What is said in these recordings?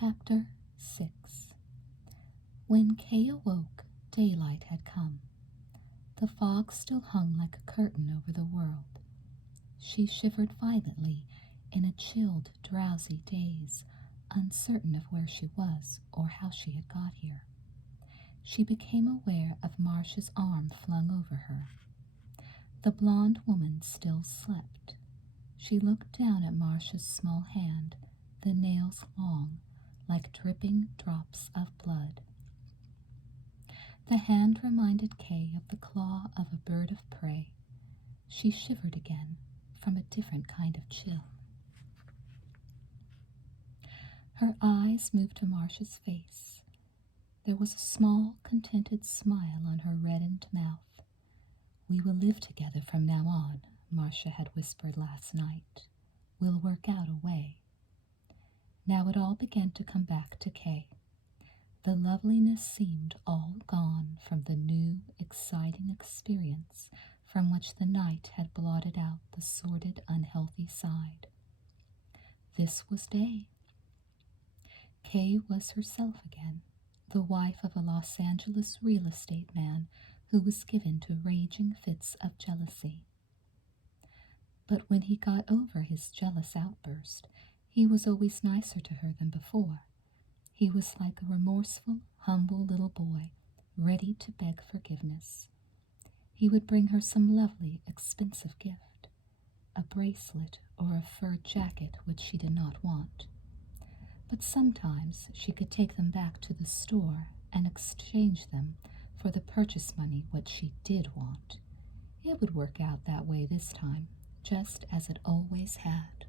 Chapter 6. When Kaye awoke, daylight had come. The fog still hung like a curtain over the world. She shivered violently in a chilled, drowsy daze, uncertain of where she was or how she had got here. She became aware of Marsha's arm flung over her. The blonde woman still slept. She looked down at Marsha's small hand, the nails long, like dripping drops of blood. The hand reminded Kaye of the claw of a bird of prey. She shivered again from a different kind of chill. Her eyes moved to Marsha's face. There was a small, contented smile on her reddened mouth. "We will live together from now on," Marsha had whispered last night. "We'll work out a way." Now it all began to come back to Kaye. The loveliness seemed all gone from the new, exciting experience from which the night had blotted out the sordid, unhealthy side. This was day. Kaye was herself again, the wife of a Los Angeles real estate man who was given to raging fits of jealousy. But when he got over his jealous outburst, he was always nicer to her than before. He was like a remorseful, humble little boy, ready to beg forgiveness. He would bring her some lovely, expensive gift, a bracelet or a fur jacket which she did not want. But sometimes she could take them back to the store and exchange them for the purchase money which she did want. It would work out that way this time, just as it always had.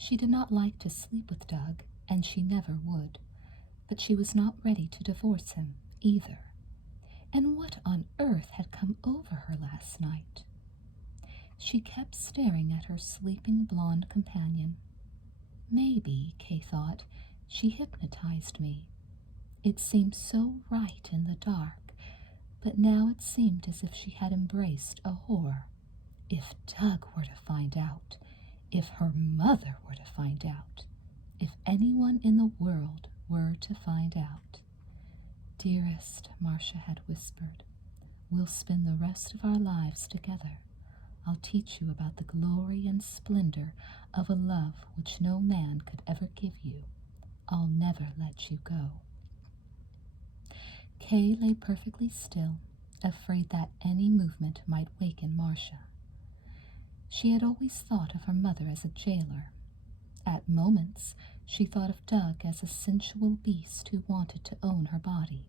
She did not like to sleep with Doug, and she never would, but she was not ready to divorce him either. And what on earth had come over her last night? She kept staring at her sleeping blonde companion. Maybe, Kaye thought, she hypnotized me. It seemed so right in the dark, but now it seemed as if she had embraced a horror. If Doug were to find out, if her mother were to find out, if anyone in the world were to find out. "Dearest," Marsha had whispered, "we'll spend the rest of our lives together. I'll teach you about the glory and splendor of a love which no man could ever give you. I'll never let you go." Kaye lay perfectly still, afraid that any movement might waken Marsha. She had always thought of her mother as a jailer. At moments, she thought of Doug as a sensual beast who wanted to own her body.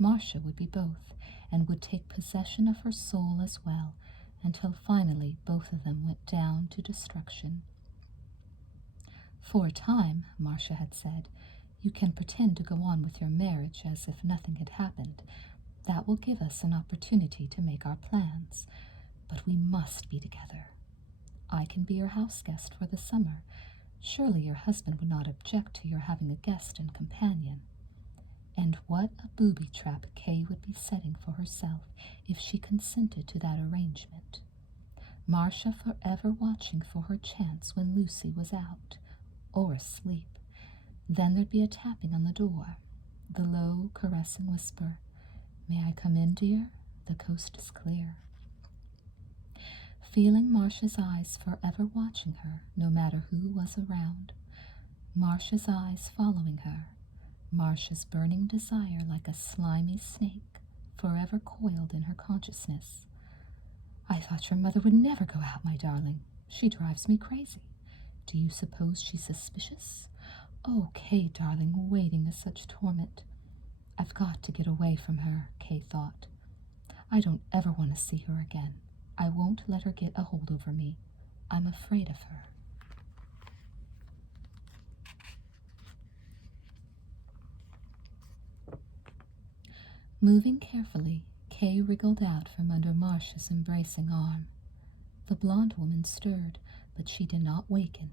Marsha would be both, and would take possession of her soul as well, until finally both of them went down to destruction. "For a time," Marsha had said, "you can pretend to go on with your marriage as if nothing had happened. That will give us an opportunity to make our plans. But we must be together. I can be your house guest for the summer. Surely your husband would not object to your having a guest and companion." And what a booby trap Kaye would be setting for herself if she consented to that arrangement. Marsha forever watching for her chance when Lucy was out or asleep. Then there'd be a tapping on the door, the low, caressing whisper, "May I come in, dear? The coast is clear." Feeling Marsha's eyes forever watching her, no matter who was around. Marsha's eyes following her. Marsha's burning desire like a slimy snake, forever coiled in her consciousness. "I thought your mother would never go out, my darling. She drives me crazy. Do you suppose she's suspicious? Oh, Kaye, darling, waiting is such torment. I've got to get away from her," Kaye thought. "I don't ever want to see her again. I won't let her get a hold over me. I'm afraid of her." Moving carefully, Kaye wriggled out from under Marsha's embracing arm. The blonde woman stirred, but she did not waken.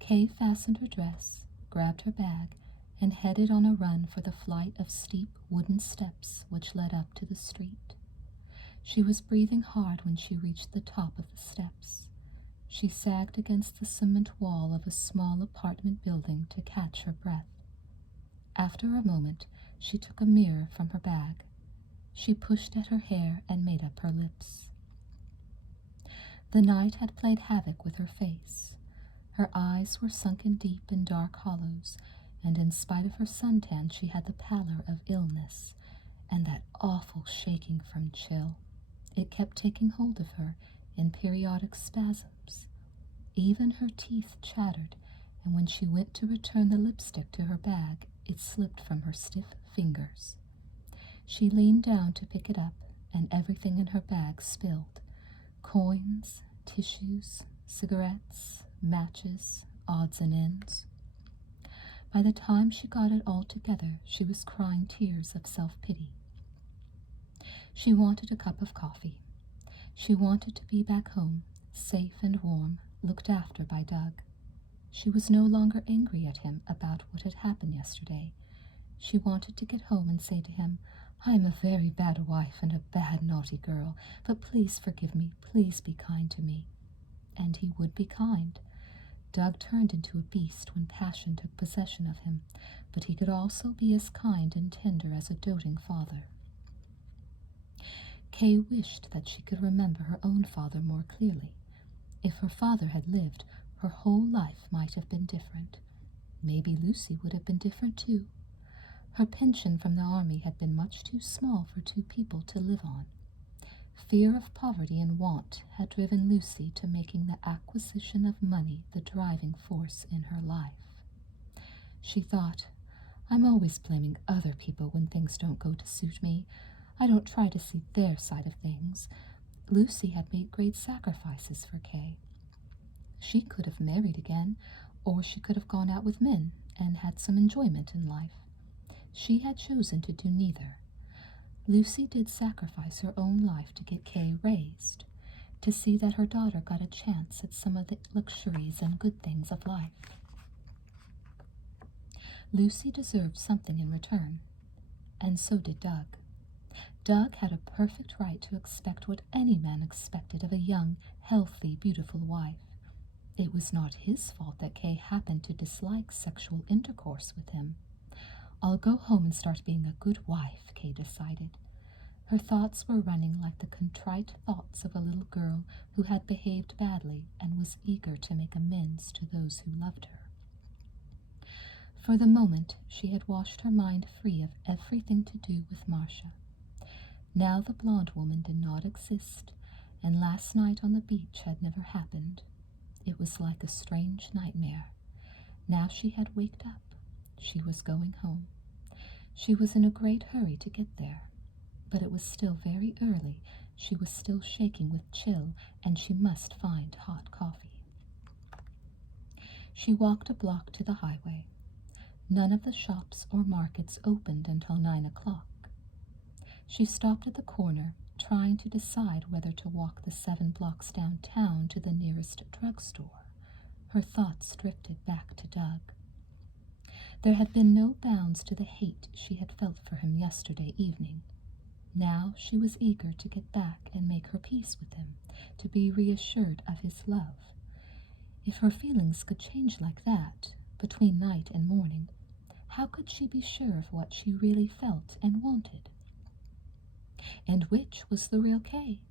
Kaye fastened her dress, grabbed her bag, and headed on a run for the flight of steep wooden steps which led up to the street. She was breathing hard when she reached the top of the steps. She sagged against the cement wall of a small apartment building to catch her breath. After a moment, she took a mirror from her bag. She pushed at her hair and made up her lips. The night had played havoc with her face. Her eyes were sunken deep in dark hollows, and in spite of her suntan she had the pallor of illness, and that awful shaking from chill. It kept taking hold of her in periodic spasms. Even her teeth chattered, and when she went to return the lipstick to her bag, it slipped from her stiff fingers. She leaned down to pick it up, and everything in her bag spilled. Coins, tissues, cigarettes, matches, odds and ends. By the time she got it all together, she was crying tears of self-pity. She wanted a cup of coffee. She wanted to be back home, safe and warm, looked after by Doug. She was no longer angry at him about what had happened yesterday. She wanted to get home and say to him, "I am a very bad wife and a bad naughty girl, but please forgive me, please be kind to me." And he would be kind. Doug turned into a beast when passion took possession of him, but he could also be as kind and tender as a doting father. Kaye wished that she could remember her own father more clearly. If her father had lived, her whole life might have been different. Maybe Lucy would have been different too. Her pension from the army had been much too small for two people to live on. Fear of poverty and want had driven Lucy to making the acquisition of money the driving force in her life. She thought, "I'm always blaming other people when things don't go to suit me. I don't try to see their side of things." Lucy had made great sacrifices for Kaye. She could have married again, or she could have gone out with men and had some enjoyment in life. She had chosen to do neither. Lucy did sacrifice her own life to get Kaye raised, to see that her daughter got a chance at some of the luxuries and good things of life. Lucy deserved something in return, and so did Doug. Doug had a perfect right to expect what any man expected of a young, healthy, beautiful wife. It was not his fault that Kaye happened to dislike sexual intercourse with him. "I'll go home and start being a good wife," Kaye decided. Her thoughts were running like the contrite thoughts of a little girl who had behaved badly and was eager to make amends to those who loved her. For the moment, she had washed her mind free of everything to do with Marsha. Now the blonde woman did not exist, and last night on the beach had never happened. It was like a strange nightmare. Now she had waked up. She was going home. She was in a great hurry to get there, but it was still very early. She was still shaking with chill, and she must find hot coffee. She walked a block to the highway. None of the shops or markets opened until 9 o'clock. She stopped at the corner, trying to decide whether to walk the 7 blocks downtown to the nearest drugstore. Her thoughts drifted back to Doug. There had been no bounds to the hate she had felt for him yesterday evening. Now she was eager to get back and make her peace with him, to be reassured of his love. If her feelings could change like that, between night and morning, how could she be sure of what she really felt and wanted? And which was the real Kaye?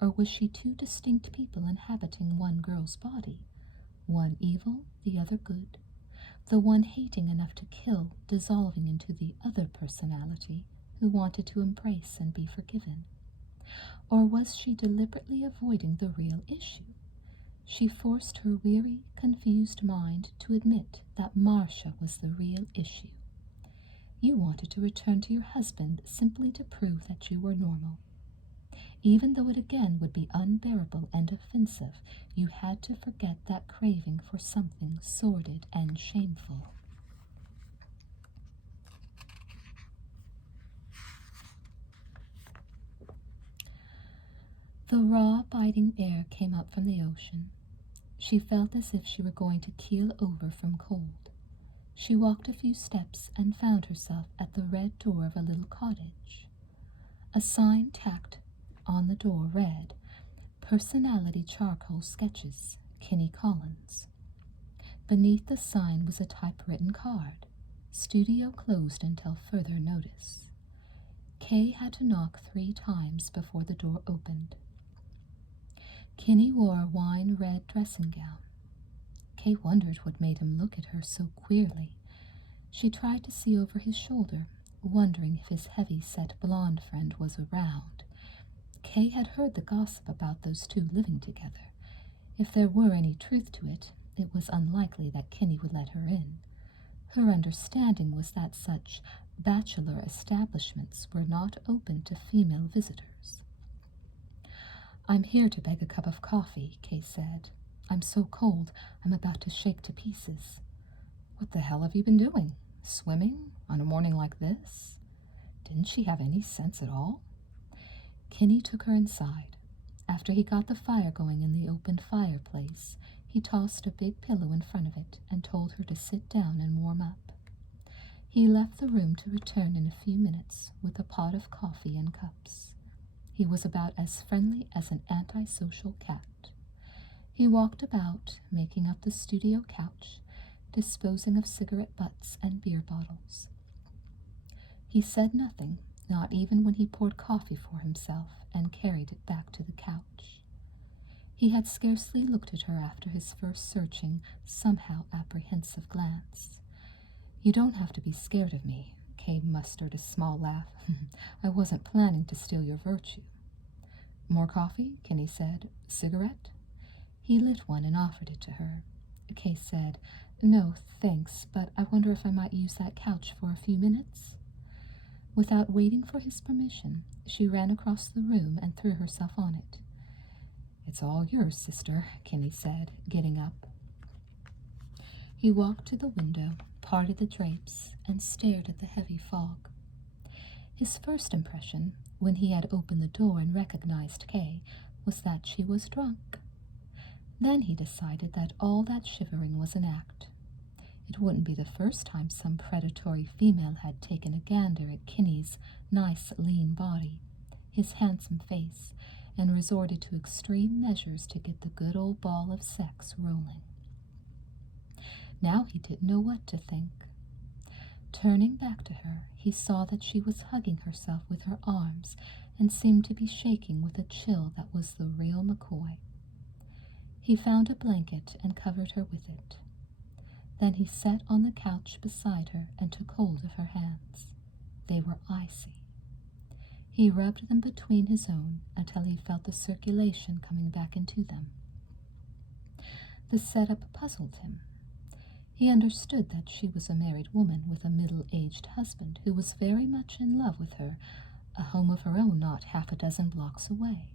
Or was she two distinct people inhabiting one girl's body, one evil, the other good, the one hating enough to kill, dissolving into the other personality who wanted to embrace and be forgiven? Or was she deliberately avoiding the real issue? She forced her weary, confused mind to admit that Marsha was the real issue. You wanted to return to your husband simply to prove that you were normal. Even though it again would be unbearable and offensive, you had to forget that craving for something sordid and shameful. The raw, biting air came up from the ocean. She felt as if she were going to keel over from cold. She walked a few steps and found herself at the red door of a little cottage. A sign tacked on the door read, "Personality Charcoal Sketches, Kinney Collins. Beneath the sign was a typewritten card. Studio closed until further notice. Kaye had to knock 3 times before the door opened. Kinney wore a wine-red dressing gown. Kaye wondered what made him look at her so queerly. She tried to see over his shoulder, wondering if his heavy-set blonde friend was around. Kaye had heard the gossip about those two living together. If there were any truth to it, it was unlikely that Kinney would let her in. Her understanding was that such bachelor establishments were not open to female visitors. "I'm here to beg a cup of coffee," Kaye said. "I'm so cold, I'm about to shake to pieces." "What the hell have you been doing? Swimming? On a morning like this?" Didn't she have any sense at all? Kinney took her inside. After he got the fire going in the open fireplace, he tossed a big pillow in front of it and told her to sit down and warm up. He left the room to return in a few minutes with a pot of coffee and cups. He was about as friendly as an antisocial cat. He walked about, making up the studio couch, disposing of cigarette butts and beer bottles. He said nothing, not even when he poured coffee for himself and carried it back to the couch. He had scarcely looked at her after his first searching, somehow apprehensive glance. "You don't have to be scared of me," Kaye mustered a small laugh. "I wasn't planning to steal your virtue." "More coffee?" Kinney said. "Cigarette?" He lit one and offered it to her. Kaye said, "No, thanks, but I wonder if I might use that couch for a few minutes?" Without waiting for his permission, she ran across the room and threw herself on it. "It's all yours, sister," Kinney said, getting up. He walked to the window, parted the drapes, and stared at the heavy fog. His first impression, when he had opened the door and recognized Kaye, was that she was drunk. Then he decided that all that shivering was an act. It wouldn't be the first time some predatory female had taken a gander at Kinney's nice, lean body, his handsome face, and resorted to extreme measures to get the good old ball of sex rolling. Now he didn't know what to think. Turning back to her, he saw that she was hugging herself with her arms and seemed to be shaking with a chill that was the real McCoy. He found a blanket and covered her with it. Then he sat on the couch beside her and took hold of her hands. They were icy. He rubbed them between his own until he felt the circulation coming back into them. The setup puzzled him. He understood that she was a married woman with a middle-aged husband who was very much in love with her, a home of her own not half a dozen blocks away.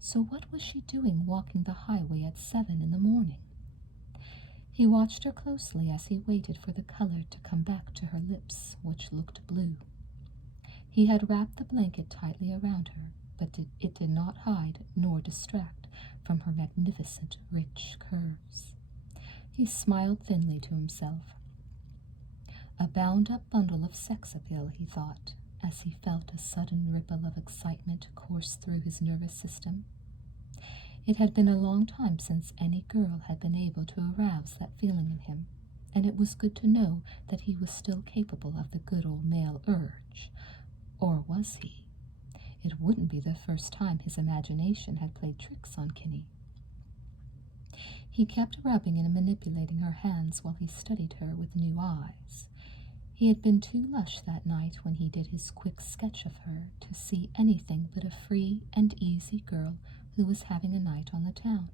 So what was she doing walking the highway at 7 in the morning? He watched her closely as he waited for the color to come back to her lips, which looked blue. He had wrapped the blanket tightly around her, but it did not hide nor distract from her magnificent, rich curves. He smiled thinly to himself. A bound-up bundle of sex appeal, he thought, as he felt a sudden ripple of excitement course through his nervous system. It had been a long time since any girl had been able to arouse that feeling in him, and it was good to know that he was still capable of the good old male urge. Or was he? It wouldn't be the first time his imagination had played tricks on Kinney. He kept rubbing and manipulating her hands while he studied her with new eyes. He had been too lush that night when he did his quick sketch of her to see anything but a free and easy girl who was having a night on the town.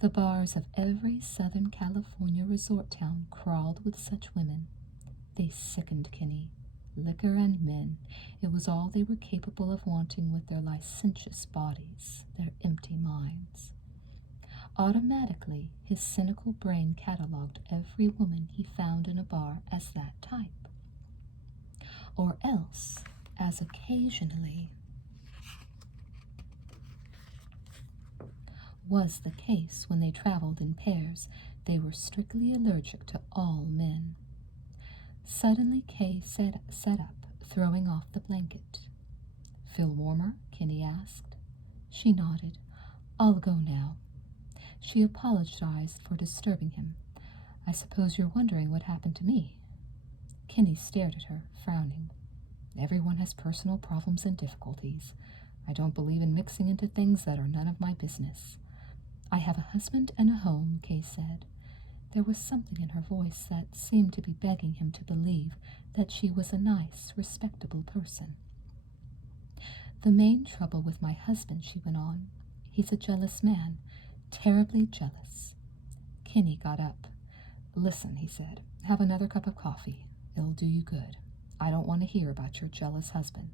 The bars of every Southern California resort town crawled with such women. They sickened Kinney. Liquor and men, it was all they were capable of wanting with their licentious bodies, their empty minds. Automatically, his cynical brain catalogued every woman he found in a bar as that type. Or else, as occasionally was the case when they traveled in pairs, they were strictly allergic to all men. Suddenly Kaye sat up, throwing off the blanket. "Feel warmer?" Kinney asked. She nodded. "I'll go now." She apologized for disturbing him. I suppose you're wondering what happened to me. Kinney stared at her, frowning. Everyone has personal problems and difficulties. I don't believe in mixing into things that are none of my business. I have a husband and a home, Kaye said. There was something in her voice that seemed to be begging him to believe that she was a nice, respectable person. The main trouble with my husband, she went on, he's a jealous man, terribly jealous. Kinney got up. Listen, he said, have another cup of coffee. It'll do you good. I don't want to hear about your jealous husband.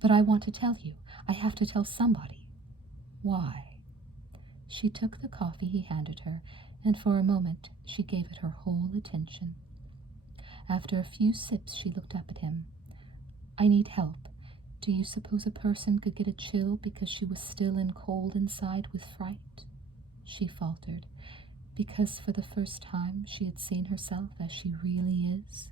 But I want to tell you. I have to tell somebody. Why? She took the coffee he handed her, and for a moment she gave it her whole attention. After a few sips, she looked up at him. I need help. Do you suppose a person could get a chill because she was still and cold inside with fright? She faltered, because for the first time she had seen herself as she really is.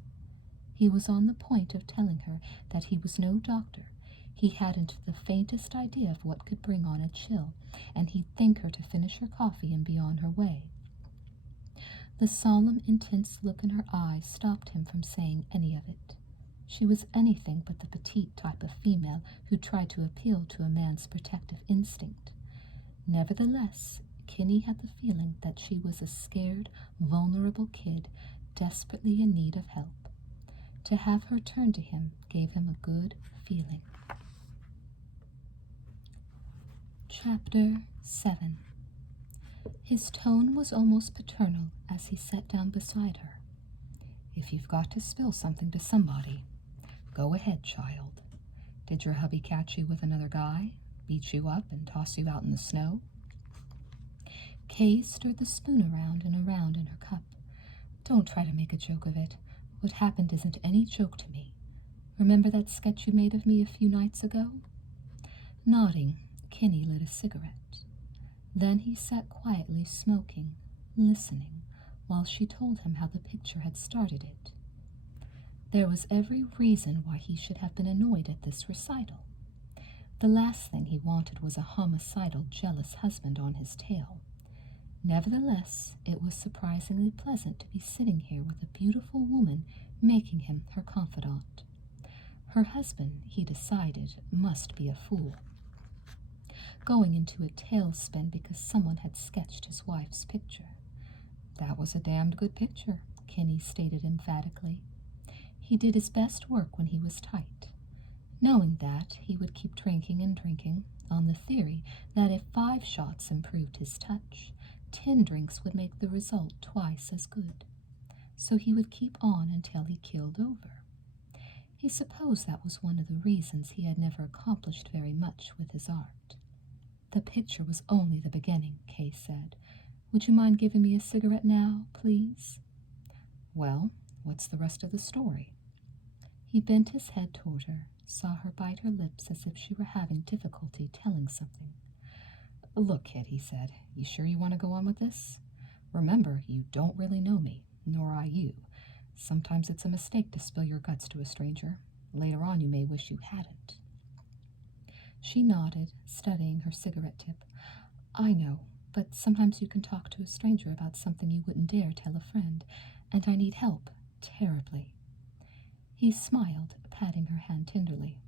He was on the point of telling her that he was no doctor. He hadn't the faintest idea of what could bring on a chill, and he'd thank her to finish her coffee and be on her way. The solemn, intense look in her eyes stopped him from saying any of it. She was anything but the petite type of female who tried to appeal to a man's protective instinct. Nevertheless, Kinney had the feeling that she was a scared, vulnerable kid desperately in need of help. To have her turn to him gave him a good feeling. Chapter 7. His tone was almost paternal as he sat down beside her. If you've got to spill something to somebody, go ahead, child. Did your hubby catch you with another guy, beat you up, and toss you out in the snow? Kaye stirred the spoon around and around in her cup. Don't try to make a joke of it. What happened isn't any joke to me. Remember that sketch you made of me a few nights ago? Nodding, Kinney lit a cigarette. Then he sat quietly smoking, listening, while she told him how the picture had started it. There was every reason why he should have been annoyed at this recital. The last thing he wanted was a homicidal, jealous husband on his tail. Nevertheless, it was surprisingly pleasant to be sitting here with a beautiful woman making him her confidant. Her husband, he decided, must be a fool, going into a tailspin because someone had sketched his wife's picture. That was a damned good picture, Kinney stated emphatically. He did his best work when he was tight. Knowing that, he would keep drinking and drinking, on the theory that if 5 shots improved his touch, 10 drinks would make the result twice as good. So he would keep on until he keeled over. He supposed that was one of the reasons he had never accomplished very much with his art. The picture was only the beginning, Kaye said. Would you mind giving me a cigarette now, please? Well, what's the rest of the story? He bent his head toward her, saw her bite her lips as if she were having difficulty telling something. Look, kid, he said, you sure you want to go on with this? Remember, you don't really know me, nor I you. Sometimes it's a mistake to spill your guts to a stranger. Later on you may wish you hadn't. She nodded, studying her cigarette tip. I know, but sometimes you can talk to a stranger about something you wouldn't dare tell a friend, and I need help, terribly. He smiled, patting her hand tenderly.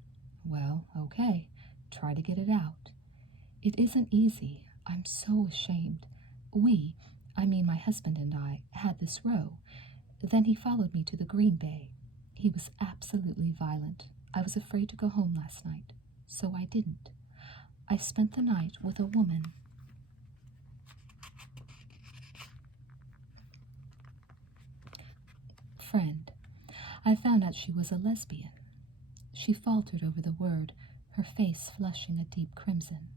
Well, okay, try to get it out. It isn't easy. I'm so ashamed. My husband and I, had this row. Then he followed me to the Green Bay. He was absolutely violent. I was afraid to go home last night, so I didn't. I spent the night with a woman. Friend. I found out she was a lesbian. She faltered over the word, her face flushing a deep crimson.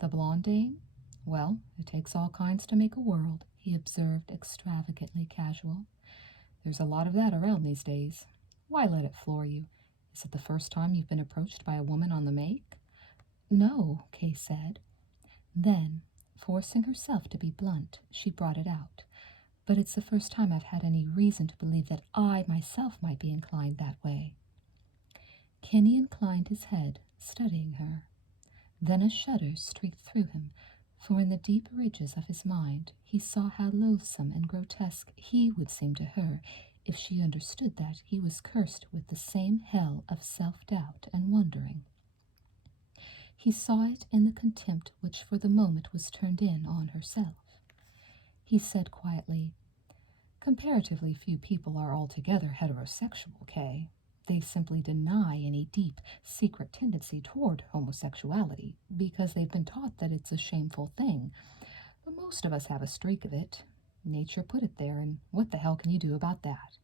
The blonde dame? Well, it takes all kinds to make a world, he observed, extravagantly casual. There's a lot of that around these days. Why let it floor you? Is it the first time you've been approached by a woman on the make? No, Kaye said. Then, forcing herself to be blunt, she brought it out. But it's the first time I've had any reason to believe that I myself might be inclined that way. Kinney inclined his head, studying her. Then a shudder streaked through him. for in the deep ridges of his mind he saw how loathsome and grotesque he would seem to her if she understood that he was cursed with the same hell of self-doubt and wondering. He saw it in the contempt which for the moment was turned in on herself. He said quietly, "Comparatively few people are altogether heterosexual, Kaye. They simply deny any deep, secret tendency toward homosexuality because they've been taught that it's a shameful thing. But most of us have a streak of it. Nature put it there, and what the hell can you do about that?"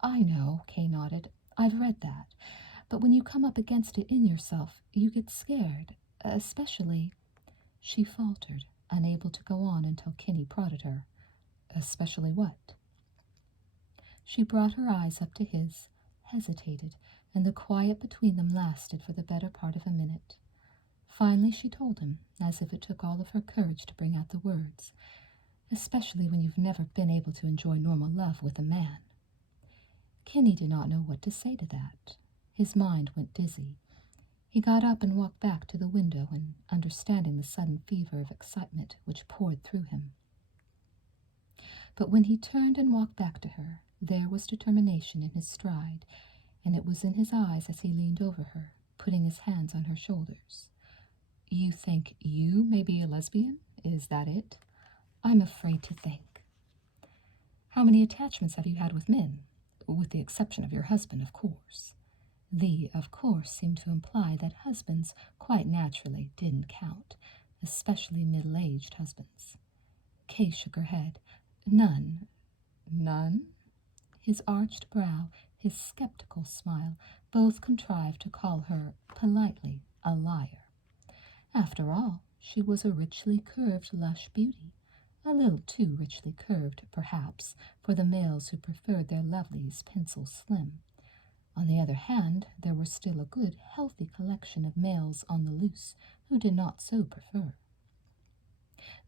"I know," Kaye nodded. "I've read that. But when you come up against it in yourself, you get scared, especially—" She faltered, unable to go on until Kinney prodded her. "Especially what?" She brought her eyes up to his, hesitated, and the quiet between them lasted for the better part of a minute. Finally she told him, as if it took all of her courage to bring out the words, "Especially when you've never been able to enjoy normal love with a man." Kinney did not know what to say to that. His mind went dizzy. He got up and walked back to the window, and understanding the sudden fever of excitement which poured through him. But when he turned and walked back to her, there was determination in his stride, and it was in his eyes as he leaned over her, putting his hands on her shoulders. "You think you may be a lesbian? Is that it?" "I'm afraid to think." "How many attachments have you had with men? With the exception of your husband, of course." The "of course" seemed to imply that husbands quite naturally didn't count, especially middle-aged husbands. Kaye shook her head. "None." "None?" His arched brow, his skeptical smile, both contrived to call her, politely, a liar. After all, she was a richly curved, lush beauty, a little too richly curved, perhaps, for the males who preferred their lovelies pencil slim. On the other hand, there were still a good, healthy collection of males on the loose who did not so prefer.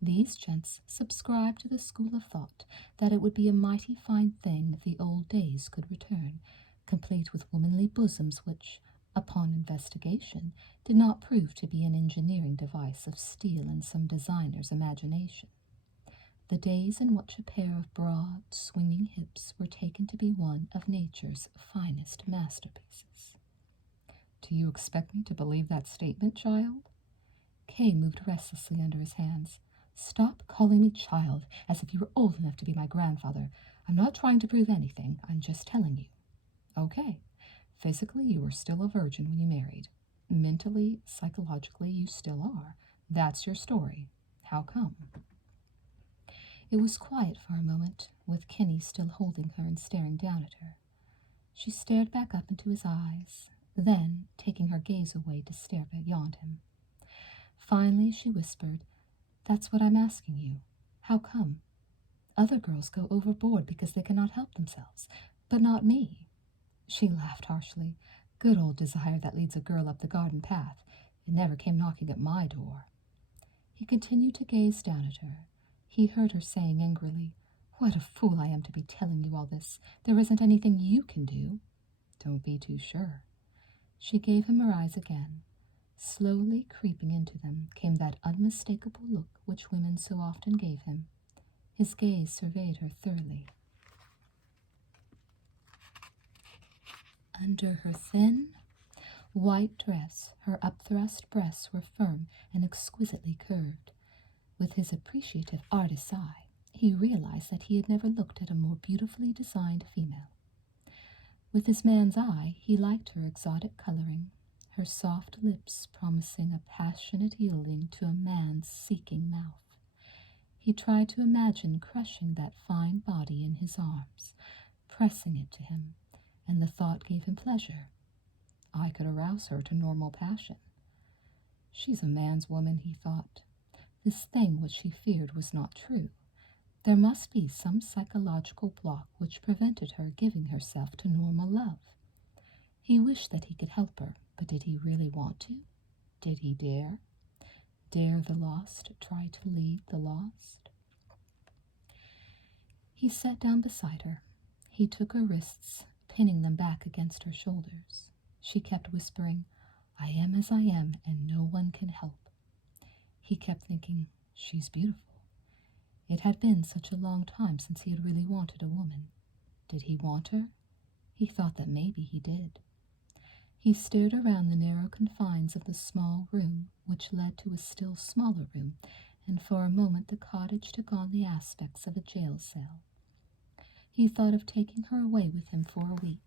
These gents subscribed to the school of thought that it would be a mighty fine thing if the old days could return, complete with womanly bosoms which, upon investigation, did not prove to be an engineering device of steel in some designer's imagination. The days in which a pair of broad, swinging hips were taken to be one of nature's finest masterpieces. "Do you expect me to believe that statement, child?" Kaye moved restlessly under his hands. "Stop calling me child, as if you were old enough to be my grandfather. I'm not trying to prove anything, I'm just telling you. Okay, physically you were still a virgin when you married. Mentally, psychologically, you still are. That's your story. How come?" It was quiet for a moment, with Kinney still holding her and staring down at her. She stared back up into his eyes, then, taking her gaze away to stare beyond him. Finally she whispered, "That's what I'm asking you. How come? Other girls go overboard because they cannot help themselves, but not me." She laughed harshly. "Good old desire that leads a girl up the garden path. It never came knocking at my door." He continued to gaze down at her. He heard her saying angrily, "What a fool I am to be telling you all this. There isn't anything you can do." "Don't be too sure." She gave him her eyes again. Slowly creeping into them came that unmistakable look which women so often gave him. His gaze surveyed her thoroughly. Under her thin, white dress, her upthrust breasts were firm and exquisitely curved. With his appreciative artist's eye, he realized that he had never looked at a more beautifully designed female. With his man's eye, he liked her exotic coloring, her soft lips promising a passionate yielding to a man's seeking mouth. He tried to imagine crushing that fine body in his arms, pressing it to him, and the thought gave him pleasure. I could arouse her to normal passion. She's a man's woman, he thought. This thing which he feared was not true. There must be some psychological block which prevented her giving herself to normal love. He wished that he could help her, but did he really want to? Did he dare? Dare the lost try to lead the lost? He sat down beside her. He took her wrists, pinning them back against her shoulders. She kept whispering, "I am as I am, and no one can help." He kept thinking, She's beautiful. It had been such a long time since he had really wanted a woman. Did he want her? He thought that maybe he did. He stared around the narrow confines of the small room, which led to a still smaller room, and for a moment the cottage took on the aspects of a jail cell. He thought of taking her away with him for a week.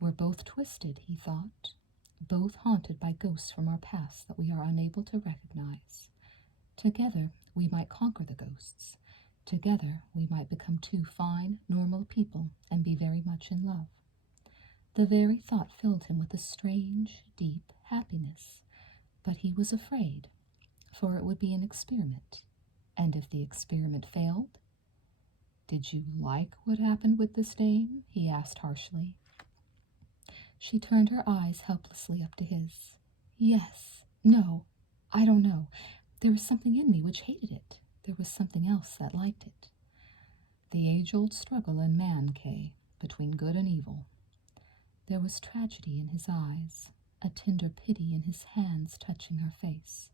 We're both twisted, he thought, both haunted by ghosts from our past that we are unable to recognize. Together, we might conquer the ghosts. Together, we might become two fine, normal people and be very much in love. The very thought filled him with a strange, deep happiness. But he was afraid, for it would be an experiment. And if the experiment failed? "Did you like what happened with this dame?" he asked harshly. She turned her eyes helplessly up to his. "Yes. No. I don't know. There was something in me which hated it. There was something else that liked it. The age-old struggle in man, Kaye, between good and evil." There was tragedy in his eyes, a tender pity in his hands touching her face.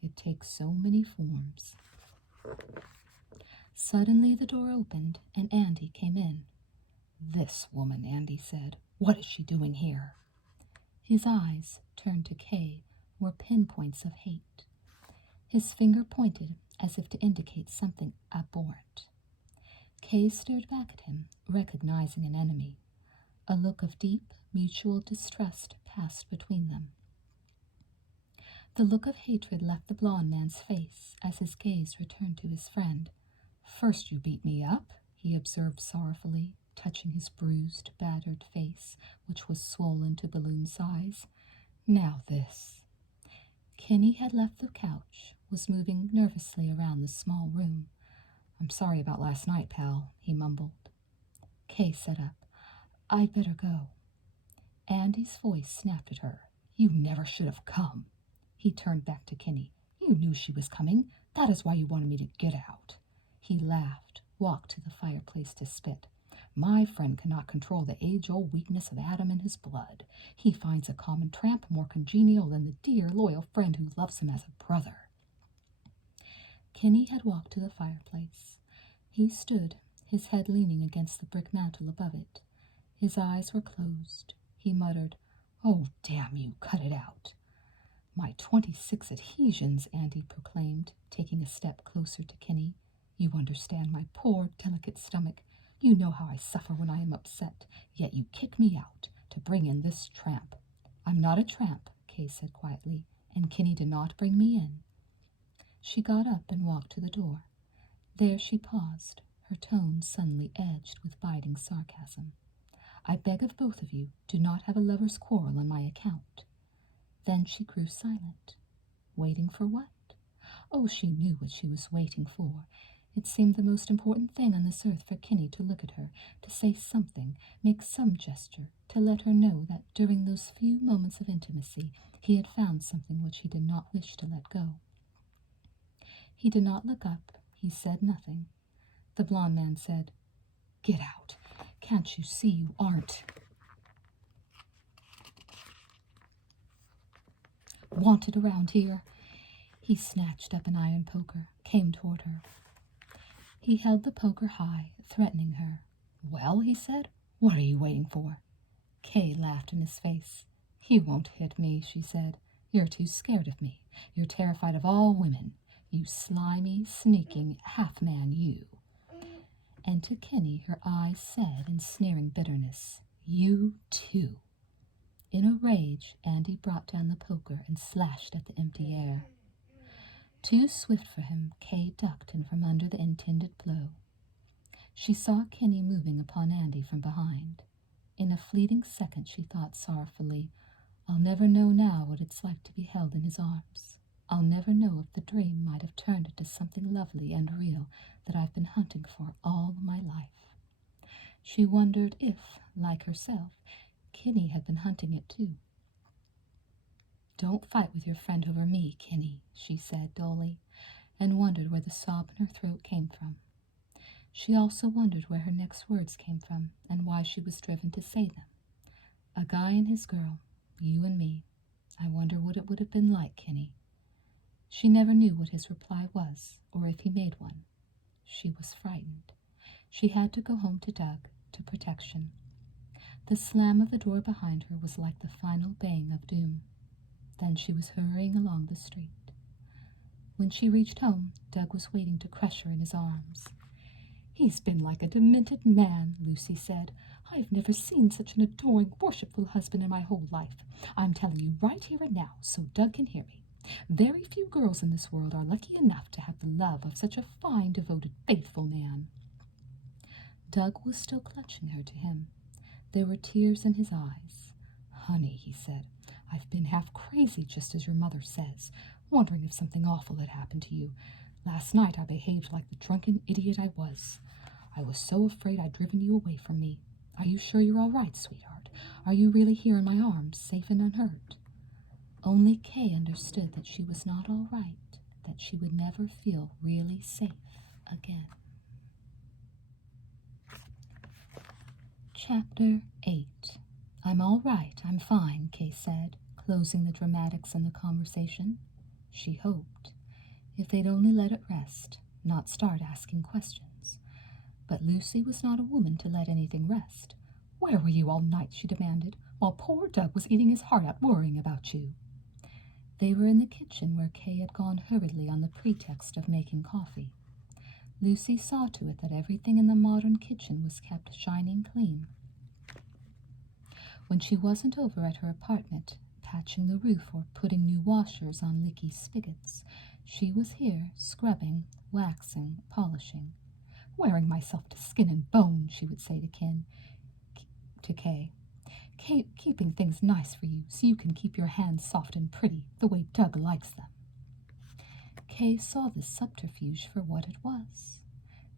It takes so many forms. Suddenly the door opened, and Andy came in. "This woman," Andy said. "What is she doing here?" His eyes, turned to Kaye, were pinpoints of hate. His finger pointed as if to indicate something abhorrent. Kaye stared back at him, recognizing an enemy. A look of deep, mutual distrust passed between them. The look of hatred left the blond man's face as his gaze returned to his friend. "First you beat me up," he observed sorrowfully, touching his bruised, battered face, which was swollen to balloon size. "Now this." Kinney had left the couch, was moving nervously around the small room. "I'm sorry about last night, pal," he mumbled. Kaye sat up. "I'd better go." Andy's voice snapped at her. "You never should have come." He turned back to Kinney. "You knew she was coming. That is why you wanted me to get out." He laughed, walked to the fireplace to spit. "My friend cannot control the age-old weakness of Adam in his blood. He finds a common tramp more congenial than the dear, loyal friend who loves him as a brother." Kinney had walked to the fireplace. He stood, his head leaning against the brick mantel above it. His eyes were closed. He muttered, "Oh, damn you, cut it out." "My 26 adhesions," Andy proclaimed, taking a step closer to Kinney. "You understand my poor, delicate stomach. You know how I suffer when I am upset, yet you kick me out to bring in this tramp." "I'm not a tramp," Kaye said quietly, "and Kinney did not bring me in." She got up and walked to the door. There she paused, her tone suddenly edged with biting sarcasm. "I beg of both of you, do not have a lover's quarrel on my account." Then she grew silent. Waiting for what? Oh, she knew what she was waiting for. It seemed the most important thing on this earth for Kinney to look at her, to say something, make some gesture, to let her know that during those few moments of intimacy he had found something which he did not wish to let go. He did not look up. He said nothing. The blond man said, "Get out. Can't you see you aren't wanted around here?" He snatched up an iron poker, came toward her. He held the poker high, threatening her. "Well," he said, "what are you waiting for?" Kaye laughed in his face. "You won't hit me," she said. "You're too scared of me. You're terrified of all women. You slimy, sneaking half-man, you." And to Kinney her eyes said in sneering bitterness, "You too." In a rage, Andy brought down the poker and slashed at the empty air. Too swift for him, Kaye ducked in from under the intended blow. She saw Kinney moving upon Andy from behind. In a fleeting second she thought sorrowfully, "I'll never know now what it's like to be held in his arms. I'll never know if the dream might have turned into something lovely and real that I've been hunting for all my life." She wondered if, like herself, Kinney had been hunting it too. "Don't fight with your friend over me, Kinney," she said dully, and wondered where the sob in her throat came from. She also wondered where her next words came from and why she was driven to say them. "A guy and his girl, you and me. I wonder what it would have been like, Kinney." She never knew what his reply was, or if he made one. She was frightened. She had to go home to Doug, to protection. The slam of the door behind her was like the final bang of doom. Then she was hurrying along the street. When she reached home, Doug was waiting to crush her in his arms. "He's been like a demented man," Lucy said. "I've never seen such an adoring, worshipful husband in my whole life. I'm telling you right here and now, so Doug can hear me. Very few girls in this world are lucky enough to have the love of such a fine, devoted, faithful man." Doug was still clutching her to him. There were tears in his eyes. "Honey," he said, "I've been half crazy, just as your mother says, wondering if something awful had happened to you. Last night I behaved like the drunken idiot I was. I was so afraid I'd driven you away from me. Are you sure you're all right, sweetheart? Are you really here in my arms, safe and unhurt?" Only Kaye understood that she was not all right, that she would never feel really safe again. Chapter 8. "I'm all right, I'm fine," Kaye said, closing the dramatics in the conversation. She hoped. If they'd only let it rest, not start asking questions. But Lucy was not a woman to let anything rest. "Where were you all night?" she demanded, "while poor Doug was eating his heart out worrying about you?" They were in the kitchen where Kaye had gone hurriedly on the pretext of making coffee. Lucy saw to it that everything in the modern kitchen was kept shining clean. When she wasn't over at her apartment, patching the roof or putting new washers on leaky spigots, she was here, scrubbing, waxing, polishing. "Wearing myself to skin and bone," she would say to Kaye. "Keeping things nice for you so you can keep your hands soft and pretty, the way Doug likes them." Kaye saw this subterfuge for what it was.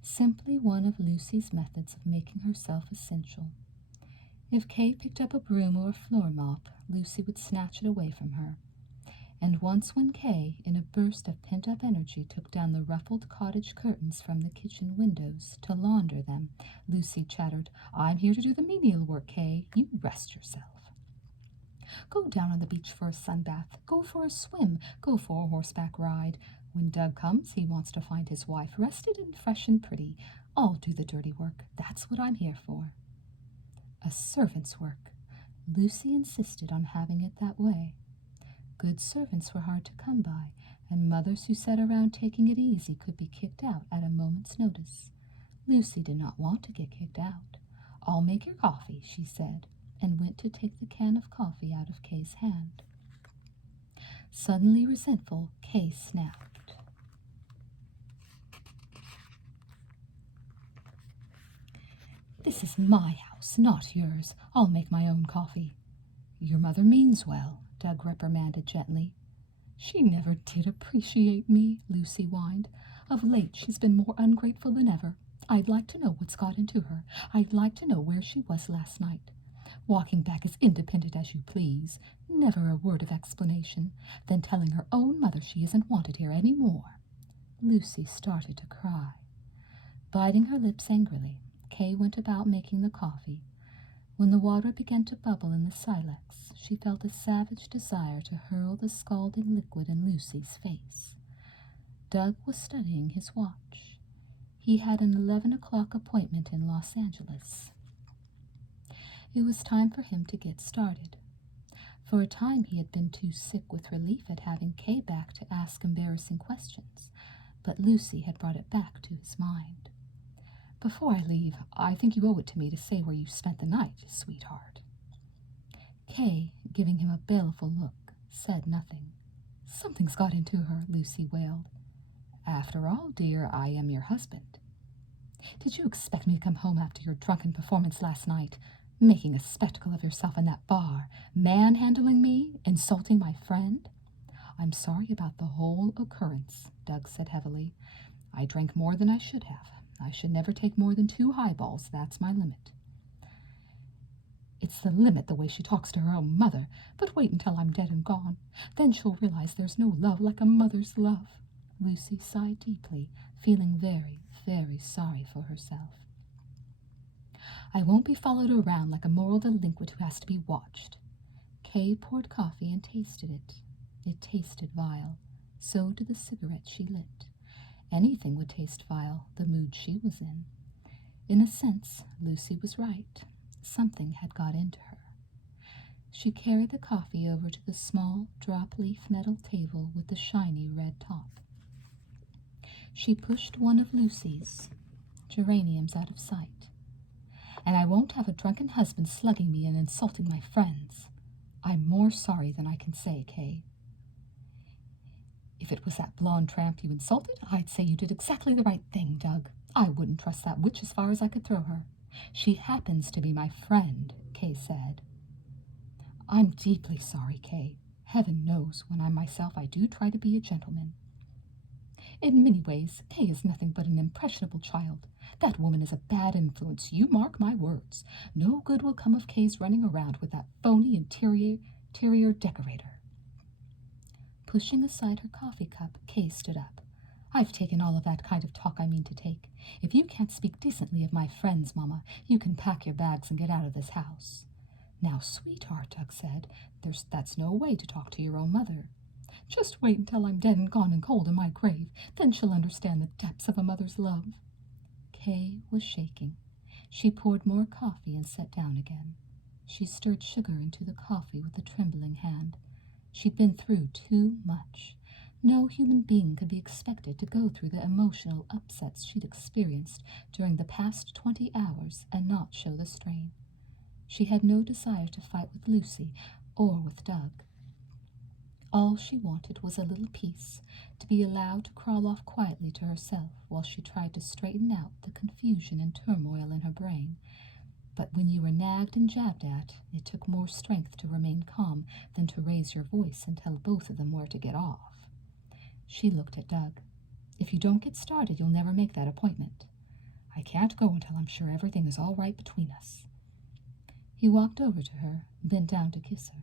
Simply one of Lucy's methods of making herself essential. If Kaye picked up a broom or a floor mop, Lucy would snatch it away from her. And once when Kaye, in a burst of pent-up energy, took down the ruffled cottage curtains from the kitchen windows to launder them, Lucy chattered, "I'm here to do the menial work, Kaye. You rest yourself. Go down on the beach for a sunbath. Go for a swim. Go for a horseback ride. When Doug comes, he wants to find his wife rested and fresh and pretty. I'll do the dirty work. That's what I'm here for." A servant's work. Lucy insisted on having it that way. Good servants were hard to come by, and mothers who sat around taking it easy could be kicked out at a moment's notice. Lucy did not want to get kicked out. "I'll make your coffee," she said, and went to take the can of coffee out of Kaye's hand. Suddenly resentful, Kaye snapped. "This is my house, not yours. I'll make my own coffee." "Your mother means well," Doug reprimanded gently. "She never did appreciate me," Lucy whined. "Of late she's been more ungrateful than ever. I'd like to know what's got into her. I'd like to know where she was last night. Walking back as independent as you please. Never a word of explanation. Then telling her own mother she isn't wanted here any more." Lucy started to cry. Biting her lips angrily, Kaye went about making the coffee. When the water began to bubble in the silex, she felt a savage desire to hurl the scalding liquid in Lucy's face. Doug was studying his watch. He had an 11 o'clock appointment in Los Angeles. It was time for him to get started. For a time he had been too sick with relief at having Kaye back to ask embarrassing questions, but Lucy had brought it back to his mind. "Before I leave, I think you owe it to me to say where you spent the night, sweetheart." Kaye, giving him a baleful look, said nothing. "Something's got into her," Lucy wailed. "After all, dear, I am your husband." "Did you expect me to come home after your drunken performance last night? Making a spectacle of yourself in that bar, manhandling me, insulting my friend?" "I'm sorry about the whole occurrence," Doug said heavily. "I drank more than I should have. I should never take more than 2 highballs. That's my limit." "It's the limit the way she talks to her own mother. But wait until I'm dead and gone. Then she'll realize there's no love like a mother's love." Lucy sighed deeply, feeling very, very sorry for herself. "I won't be followed around like a moral delinquent who has to be watched." Kaye poured coffee and tasted it. It tasted vile. So did the cigarette she lit. Anything would taste vile, the mood she was in. In a sense, Lucy was right. Something had got into her. She carried the coffee over to the small, drop-leaf metal table with the shiny red top. She pushed one of Lucy's geraniums out of sight. And I won't have a drunken husband slugging me and insulting my friends. I'm more sorry than I can say, Kaye. If it was that blonde tramp you insulted, I'd say you did exactly the right thing, Doug. I wouldn't trust that witch as far as I could throw her. She happens to be my friend, Kaye said. I'm deeply sorry, Kaye. Heaven knows, when I'm myself, I do try to be a gentleman. In many ways, Kaye is nothing but an impressionable child. That woman is a bad influence, you mark my words. No good will come of Kaye's running around with that phony interior decorator. Pushing aside her coffee cup, Kaye stood up. I've taken all of that kind of talk I mean to take. If you can't speak decently of my friends, Mama, you can pack your bags and get out of this house. Now, sweetheart, Doug said, that's no way to talk to your own mother. Just wait until I'm dead and gone and cold in my grave. Then she'll understand the depths of a mother's love. Kaye was shaking. She poured more coffee and sat down again. She stirred sugar into the coffee with a trembling hand. She'd been through too much. No human being could be expected to go through the emotional upsets she'd experienced during the past 20 hours and not show the strain. She had no desire to fight with Lucy or with Doug. All she wanted was a little peace, to be allowed to crawl off quietly to herself while she tried to straighten out the confusion and turmoil in her brain. But when you were nagged and jabbed at, it took more strength to remain calm than to raise your voice and tell both of them where to get off. She looked at Doug. If you don't get started, you'll never make that appointment. I can't go until I'm sure everything is all right between us. He walked over to her, bent down to kiss her.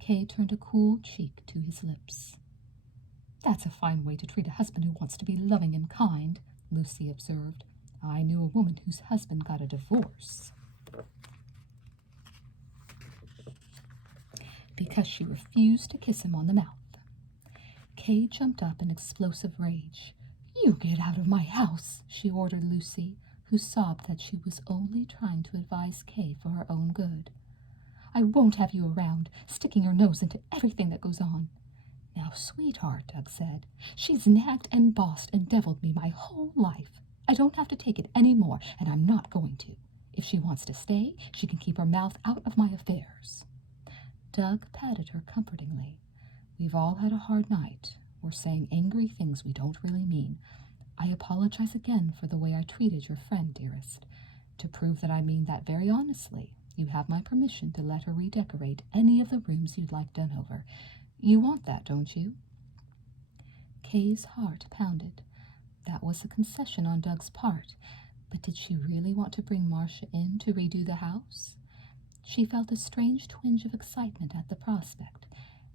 Kaye turned a cool cheek to his lips. That's a fine way to treat a husband who wants to be loving and kind, Lucy observed. I knew a woman whose husband got a divorce because she refused to kiss him on the mouth. Kaye jumped up in explosive rage. You get out of my house, she ordered Lucy, who sobbed that she was only trying to advise Kaye for her own good. I won't have you around, sticking your nose into everything that goes on. Now, sweetheart, Doug said, she's nagged and bossed and deviled me my whole life. I don't have to take it any more, and I'm not going to. If she wants to stay, she can keep her mouth out of my affairs. Doug patted her comfortingly. We've all had a hard night. We're saying angry things we don't really mean. I apologize again for the way I treated your friend, dearest. To prove that I mean that very honestly, you have my permission to let her redecorate any of the rooms you'd like done over. You want that, don't you? Kaye's heart pounded. That was a concession on Doug's part, but did she really want to bring Marsha in to redo the house? She felt a strange twinge of excitement at the prospect,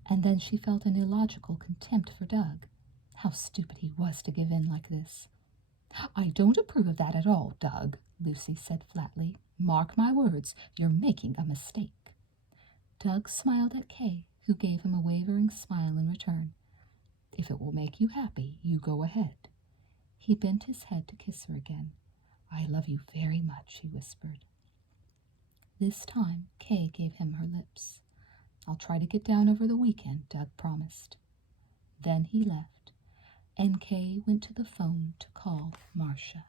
and then she felt an illogical contempt for Doug. How stupid he was to give in like this. I don't approve of that at all, Doug, Lucy said flatly. Mark my words, you're making a mistake. Doug smiled at Kaye, who gave him a wavering smile in return. If it will make you happy, you go ahead. He bent his head to kiss her again. I love you very much, he whispered. This time, Kaye gave him her lips. I'll try to get down over the weekend, Doug promised. Then he left, and Kaye went to the phone to call Marsha.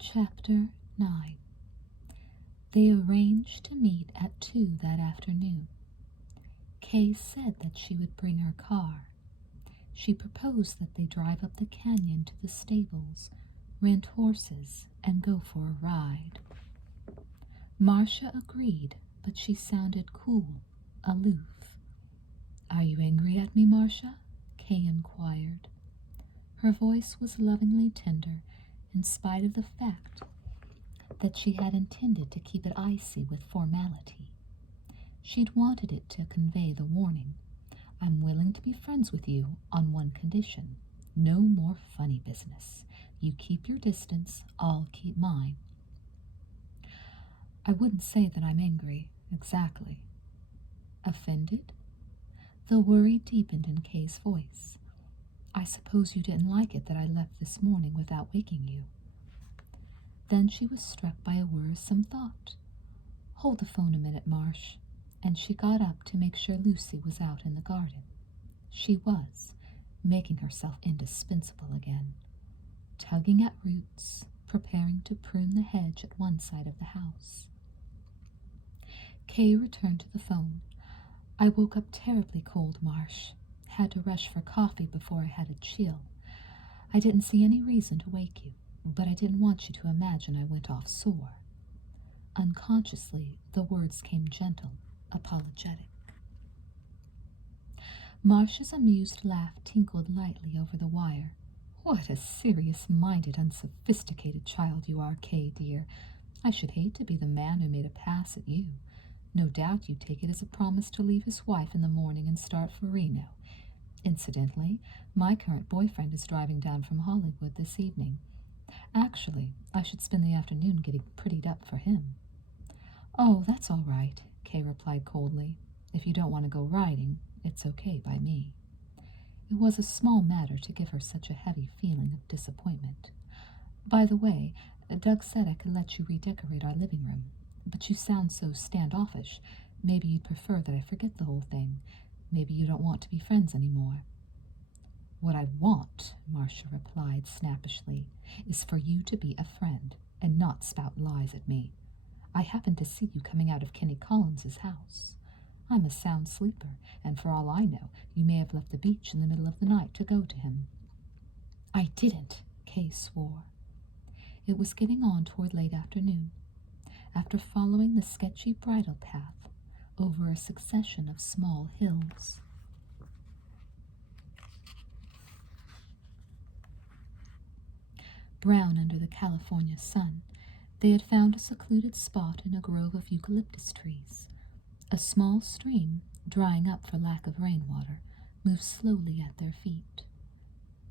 Chapter 9. They arranged to meet at 2 that afternoon. Kaye said that she would bring her car. She proposed that they drive up the canyon to the stables, rent horses, and go for a ride. Marsha agreed, but she sounded cool, aloof. Are you angry at me, Marsha? Kaye inquired. Her voice was lovingly tender, in spite of the fact that she had intended to keep it icy with formality. She'd wanted it to convey the warning. I'm willing to be friends with you on one condition. No more funny business. You keep your distance, I'll keep mine. I wouldn't say that I'm angry. Exactly. Offended? The worry deepened in Kaye's voice. I suppose you didn't like it that I left this morning without waking you. Then she was struck by a worrisome thought. Hold the phone a minute, Marsh. And she got up to make sure Lucy was out in the garden. She was, making herself indispensable again. Tugging at roots, preparing to prune the hedge at one side of the house. Kaye returned to the phone. I woke up terribly cold, Marsh. Had to rush for coffee before I had a chill. I didn't see any reason to wake you, but I didn't want you to imagine I went off sore. Unconsciously, the words came gentle, apologetic. Marsha's amused laugh tinkled lightly over the wire. What a serious-minded, unsophisticated child you are, Kaye, dear. I should hate to be the man who made a pass at you. No doubt you take it as a promise to leave his wife in the morning and start for Reno. Incidentally, my current boyfriend is driving down from Hollywood this evening. Actually, I should spend the afternoon getting prettied up for him. Oh, that's all right, Kaye replied coldly. If you don't want to go riding, it's okay by me. It was a small matter to give her such a heavy feeling of disappointment. By the way, Doug said I could let you redecorate our living room, but you sound so standoffish. Maybe you'd prefer that I forget the whole thing. Maybe you don't want to be friends anymore. What I want, Marsha replied snappishly, is for you to be a friend and not spout lies at me. I happened to see you coming out of Kenny Collins's house. I'm a sound sleeper, and for all I know, you may have left the beach in the middle of the night to go to him. I didn't, Kaye swore. It was getting on toward late afternoon. After following the sketchy bridle path over a succession of small hills. Brown under the California sun, they had found a secluded spot in a grove of eucalyptus trees. A small stream, drying up for lack of rainwater, moved slowly at their feet.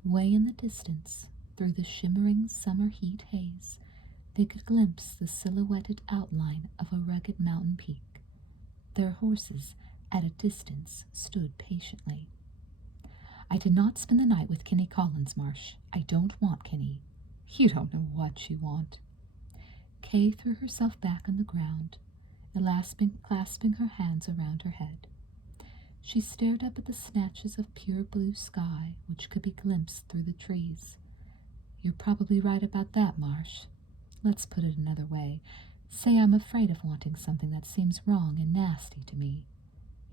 Way in the distance, through the shimmering summer heat haze, they could glimpse the silhouetted outline of a rugged mountain peak. Their horses, at a distance, stood patiently. I did not spend the night with Kenny Collins, Marsh. I don't want Kenny. You don't know what you want. Kaye threw herself back on the ground, clasping her hands around her head. She stared up at the snatches of pure blue sky which could be glimpsed through the trees. You're probably right about that, Marsh. Let's put it another way. Say I'm afraid of wanting something that seems wrong and nasty to me.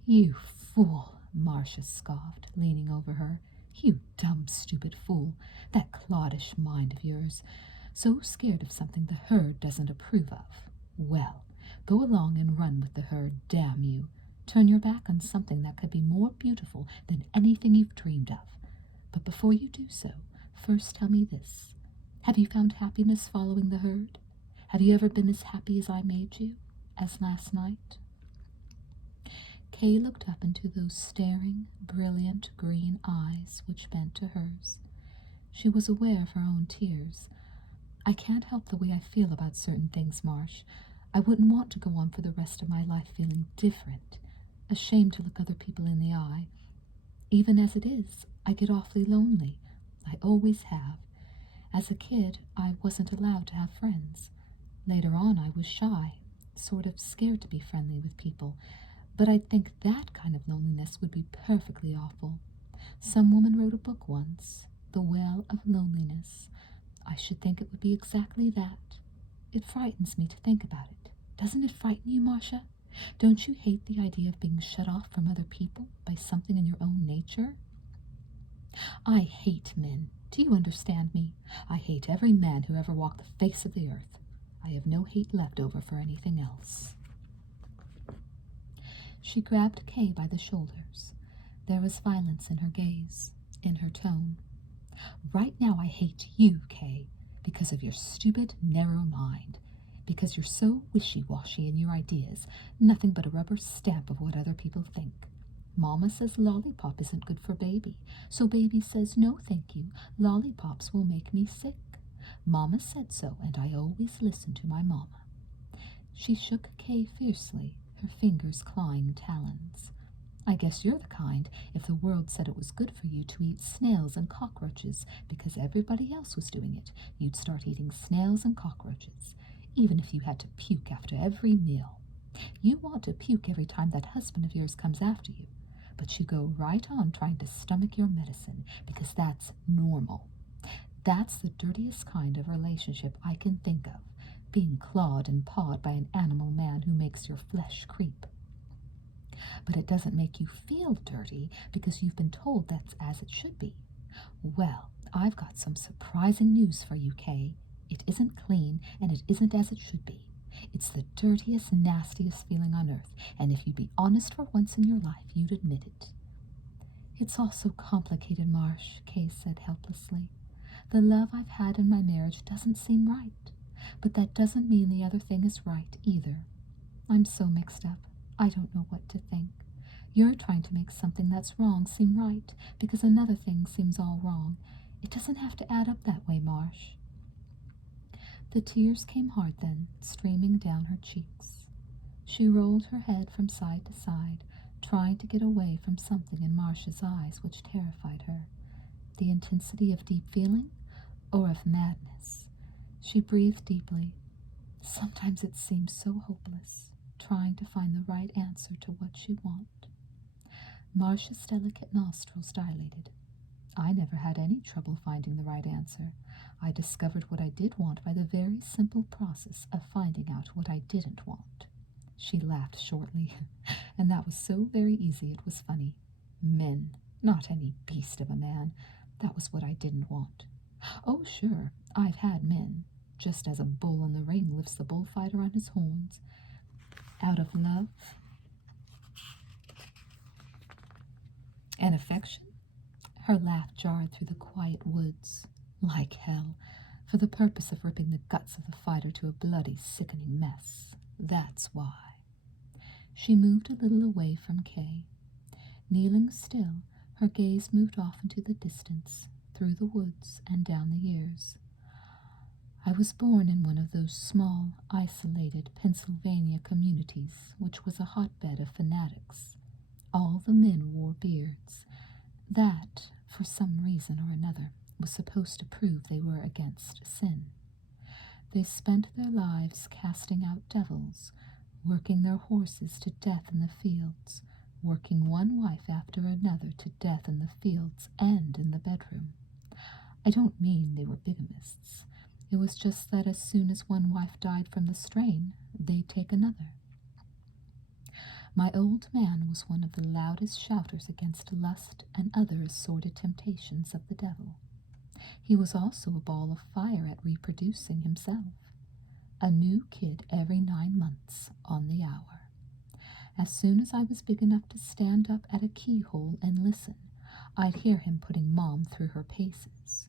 You fool, Marsha scoffed, leaning over her. You dumb, stupid fool. That cloddish mind of yours. So scared of something the herd doesn't approve of. Well, go along and run with the herd, damn you. Turn your back on something that could be more beautiful than anything you've dreamed of. But before you do so, first tell me this. Have you found happiness following the herd? Have you ever been as happy as I made you, as last night? Kaye looked up into those staring, brilliant green eyes which bent to hers. She was aware of her own tears. I can't help the way I feel about certain things, Marsh. I wouldn't want to go on for the rest of my life feeling different, ashamed to look other people in the eye. Even as it is, I get awfully lonely. I always have. As a kid, I wasn't allowed to have friends. Later on, I was shy, sort of scared to be friendly with people. But I think that kind of loneliness would be perfectly awful. Some woman wrote a book once, The Well of Loneliness. I should think it would be exactly that. It frightens me to think about it. Doesn't it frighten you, Marsha? Don't you hate the idea of being shut off from other people by something in your own nature? I hate men. Do you understand me? I hate every man who ever walked the face of the earth. I have no hate left over for anything else. She grabbed Kaye by the shoulders. There was violence in her gaze, in her tone. Right now I hate you, Kaye, because of your stupid, narrow mind, because you're so wishy-washy in your ideas, nothing but a rubber stamp of what other people think. Mama says lollipop isn't good for baby, so baby says no thank you, lollipops will make me sick. Mama said so, and I always listen to my mama. She shook Kaye fiercely, her fingers clawing talons. I guess you're the kind, if the world said it was good for you to eat snails and cockroaches because everybody else was doing it, you'd start eating snails and cockroaches, even if you had to puke after every meal. You want to puke every time that husband of yours comes after you, but you go right on trying to stomach your medicine because that's normal. That's the dirtiest kind of relationship I can think of, being clawed and pawed by an animal man who makes your flesh creep. But it doesn't make you feel dirty because you've been told that's as it should be. Well, I've got some surprising news for you, Kaye. It isn't clean, and it isn't as it should be. It's the dirtiest, nastiest feeling on earth, and if you'd be honest for once in your life, you'd admit it. It's all so complicated, Marsh, Kaye said helplessly. The love I've had in my marriage doesn't seem right, but that doesn't mean the other thing is right either. I'm so mixed up. I don't know what to think. You're trying to make something that's wrong seem right because another thing seems all wrong. It doesn't have to add up that way, Marsh. The tears came hard then, streaming down her cheeks. She rolled her head from side to side, trying to get away from something in Marsha's eyes which terrified her. The intensity of deep feeling or of madness? She breathed deeply. Sometimes it seems so hopeless, trying to find the right answer to what you want. Marsha's delicate nostrils dilated. I never had any trouble finding the right answer. I discovered what I did want by the very simple process of finding out what I didn't want. She laughed shortly, and that was so very easy it was funny. Men, not any beast of a man. That was what I didn't want. Oh, sure, I've had men, just as a bull in the ring lifts the bullfighter on his horns. Out of love and affection? Her laugh jarred through the quiet woods, like hell, for the purpose of ripping the guts of the fighter to a bloody, sickening mess. That's why. She moved a little away from Kaye. Kneeling still, her gaze moved off into the distance, through the woods and down the years. I was born in one of those small, isolated Pennsylvania communities, which was a hotbed of fanatics. All the men wore beards. That, for some reason or another, was supposed to prove they were against sin. They spent their lives casting out devils, working their horses to death in the fields, working one wife after another to death in the fields and in the bedroom. I don't mean they were bigamists. It was just that as soon as one wife died from the strain, they'd take another. My old man was one of the loudest shouters against lust and other assorted temptations of the devil. He was also a ball of fire at reproducing himself. A new kid every 9 months on the hour. As soon as I was big enough to stand up at a keyhole and listen, I'd hear him putting Mom through her paces.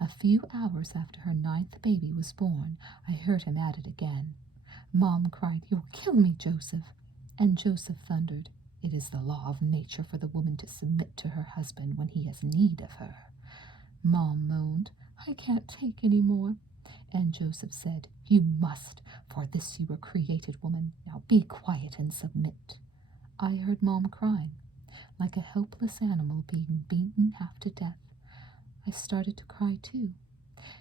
A few hours after her 9th baby was born, I heard him at it again. Mom cried, "You'll kill me, Joseph." And Joseph thundered, "It is the law of nature for the woman to submit to her husband when he has need of her." Mom moaned, "I can't take any more." And Joseph said, "You must, for this you were created, woman. Now be quiet and submit." I heard Mom crying, like a helpless animal being beaten half to death. I started to cry too.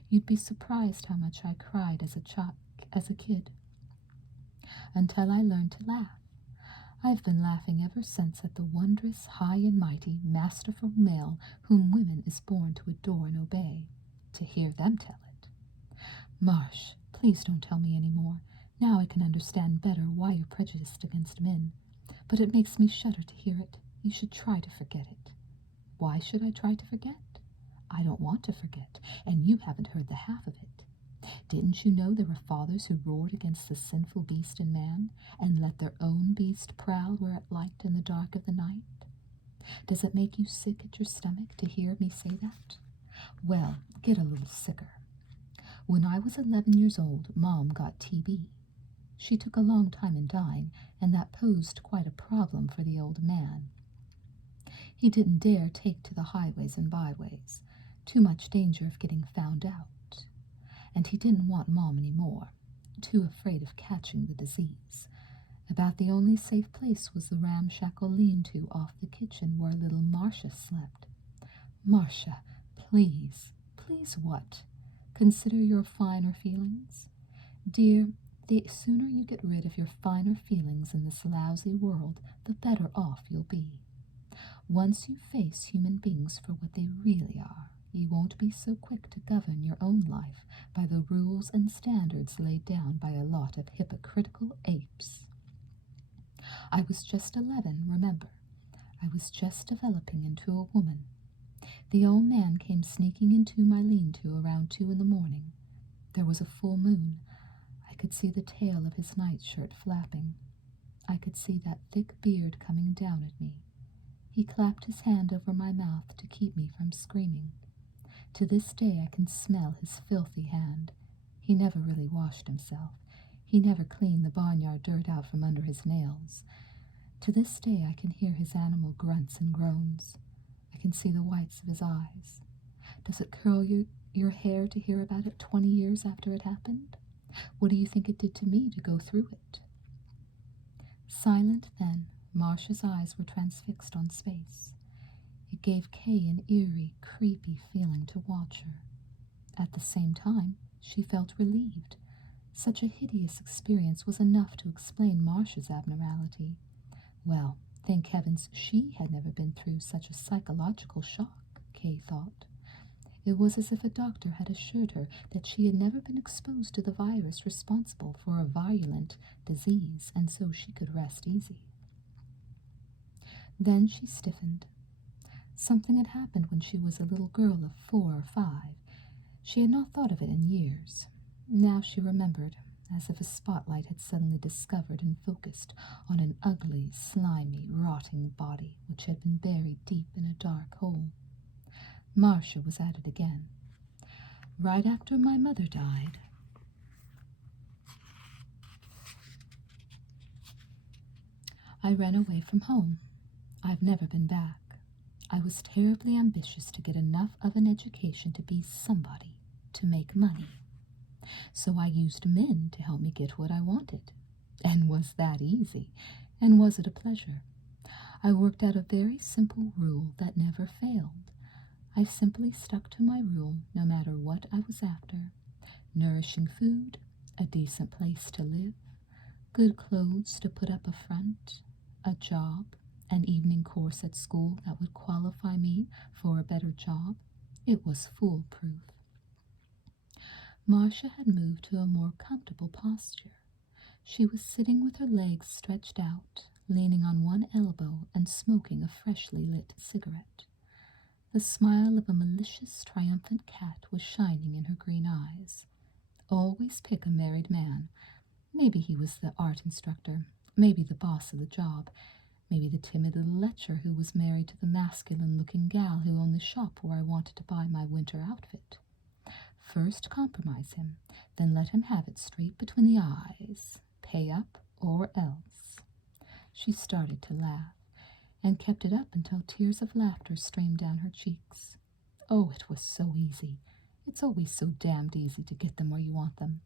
You'd be surprised how much I cried as a kid, until I learned to laugh. I've been laughing ever since at the wondrous, high and mighty, masterful male whom women is born to adore and obey, to hear them tell it. Marsh, please don't tell me any more. Now I can understand better why you're prejudiced against men. But it makes me shudder to hear it. You should try to forget it. Why should I try to forget? I don't want to forget, and you haven't heard the half of it. Didn't you know there were fathers who roared against the sinful beast in man, and let their own beast prowl where it liked in the dark of the night? Does it make you sick at your stomach to hear me say that? Well, get a little sicker. When I was 11 years old, Mom got TB. She took a long time in dying, and that posed quite a problem for the old man. He didn't dare take to the highways and byways. Too much danger of getting found out. And he didn't want Mom any more, too afraid of catching the disease. About the only safe place was the ramshackle lean-to off the kitchen where little Marsha slept. Marsha, please, please what? Consider your finer feelings? Dear, the sooner you get rid of your finer feelings in this lousy world, the better off you'll be. Once you face human beings for what they really are, you won't be so quick to govern your own life by the rules and standards laid down by a lot of hypocritical apes. I was just 11, remember. I was just developing into a woman. The old man came sneaking into my lean-to around 2 in the morning. There was a full moon. I could see the tail of his nightshirt flapping. I could see that thick beard coming down at me. He clapped his hand over my mouth to keep me from screaming. To this day I can smell his filthy hand. He never really washed himself. He never cleaned the barnyard dirt out from under his nails. To this day I can hear his animal grunts and groans. I can see the whites of his eyes. Does it curl your hair to hear about it 20 years after it happened? What do you think it did to me to go through it? Silent then, Marsha's eyes were transfixed on space. It gave Kaye an eerie, creepy feeling to watch her. At the same time, she felt relieved. Such a hideous experience was enough to explain Marsha's abnormality. Well, thank heavens she had never been through such a psychological shock, Kaye thought. It was as if a doctor had assured her that she had never been exposed to the virus responsible for a virulent disease, and so she could rest easy. Then she stiffened. Something had happened when she was a little girl of 4 or 5. She had not thought of it in years. Now she remembered, as if a spotlight had suddenly discovered and focused on an ugly, slimy, rotting body which had been buried deep in a dark hole. Marsha was at it again. Right after my mother died, I ran away from home. I've never been back. I was terribly ambitious to get enough of an education to be somebody, to make money. So I used men to help me get what I wanted. And was that easy? And was it a pleasure? I worked out a very simple rule that never failed. I simply stuck to my rule no matter what I was after. Nourishing food, a decent place to live, good clothes to put up a front, a job, an evening course at school that would qualify me for a better job. It was foolproof. Marsha had moved to a more comfortable posture. She was sitting with her legs stretched out, leaning on one elbow and smoking a freshly lit cigarette. The smile of a malicious, triumphant cat was shining in her green eyes. Always pick a married man. Maybe he was the art instructor, maybe the boss of the job, maybe the timid little lecher who was married to the masculine-looking gal who owned the shop where I wanted to buy my winter outfit. First compromise him, then let him have it straight between the eyes. Pay up or else. She started to laugh, and kept it up until tears of laughter streamed down her cheeks. Oh, it was so easy. It's always so damned easy to get them where you want them.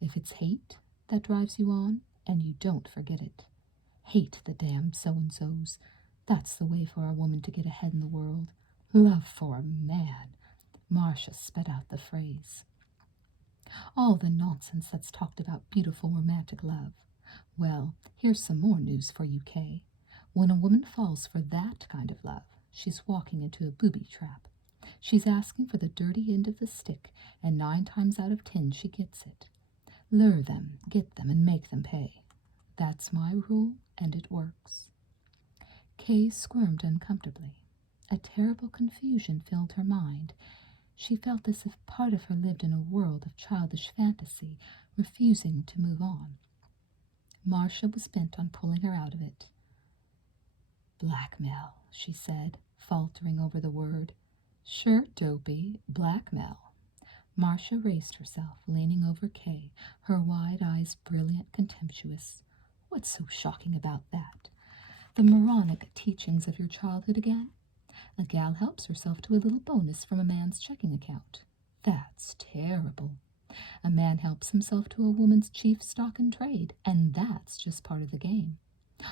If it's hate that drives you on, and you don't forget it. Hate the damned so-and-sos. That's the way for a woman to get ahead in the world. Love for a man. Marsha spat out the phrase. All the nonsense that's talked about beautiful romantic love. Well, here's some more news for you, Kaye. When a woman falls for that kind of love, she's walking into a booby trap. She's asking for the dirty end of the stick, and 9 times out of 10 she gets it. Lure them, get them, and make them pay. That's my rule, and it works. Kaye squirmed uncomfortably. A terrible confusion filled her mind. She felt as if part of her lived in a world of childish fantasy, refusing to move on. Marsha was bent on pulling her out of it. Blackmail, she said, faltering over the word. Sure, dopey, blackmail. Marsha raised herself, leaning over Kaye, her wide eyes brilliant, contemptuous. What's so shocking about that? The moronic teachings of your childhood again? A gal helps herself to a little bonus from a man's checking account. That's terrible. A man helps himself to a woman's chief stock in trade, and that's just part of the game.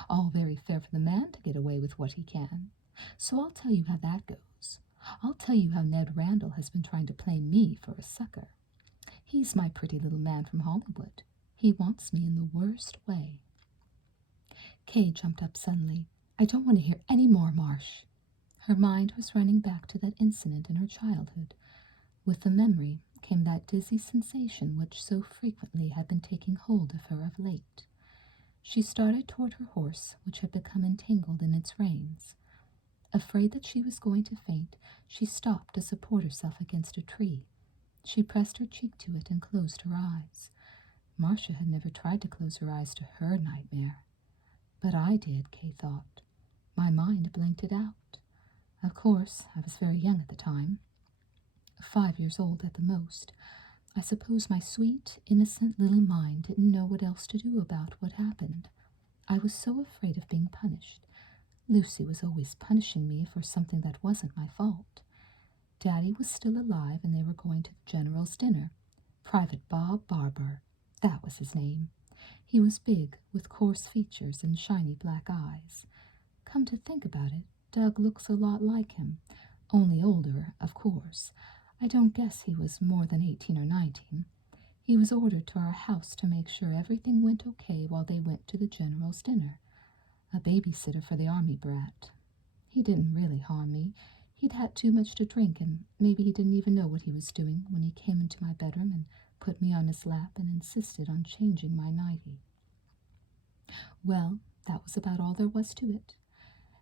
All very fair for the man to get away with what he can. So I'll tell you how that goes. I'll tell you how Ned Randall has been trying to play me for a sucker. He's my pretty little man from Hollywood. He wants me in the worst way. Kaye jumped up suddenly. I don't want to hear any more, Marsh. Her mind was running back to that incident in her childhood. With the memory came that dizzy sensation which so frequently had been taking hold of her of late. She started toward her horse, which had become entangled in its reins. Afraid that she was going to faint, she stopped to support herself against a tree. She pressed her cheek to it and closed her eyes. Marsha had never tried to close her eyes to her nightmare. But I did, Kaye thought. My mind blanked it out. Of course, I was very young at the time. 5 years old at the most. I suppose my sweet, innocent little mind didn't know what else to do about what happened. I was so afraid of being punished. Lucy was always punishing me for something that wasn't my fault. Daddy was still alive, and they were going to the General's dinner. Private Bob Barber, that was his name. He was big, with coarse features and shiny black eyes. Come to think about it, Doug looks a lot like him, only older, of course. I don't guess he was more than 18 or 19. He was ordered to our house to make sure everything went okay while they went to the General's dinner. A babysitter for the army brat. He didn't really harm me. He'd had too much to drink, and maybe he didn't even know what he was doing when he came into my bedroom and put me on his lap and insisted on changing my nightie. Well, that was about all there was to it.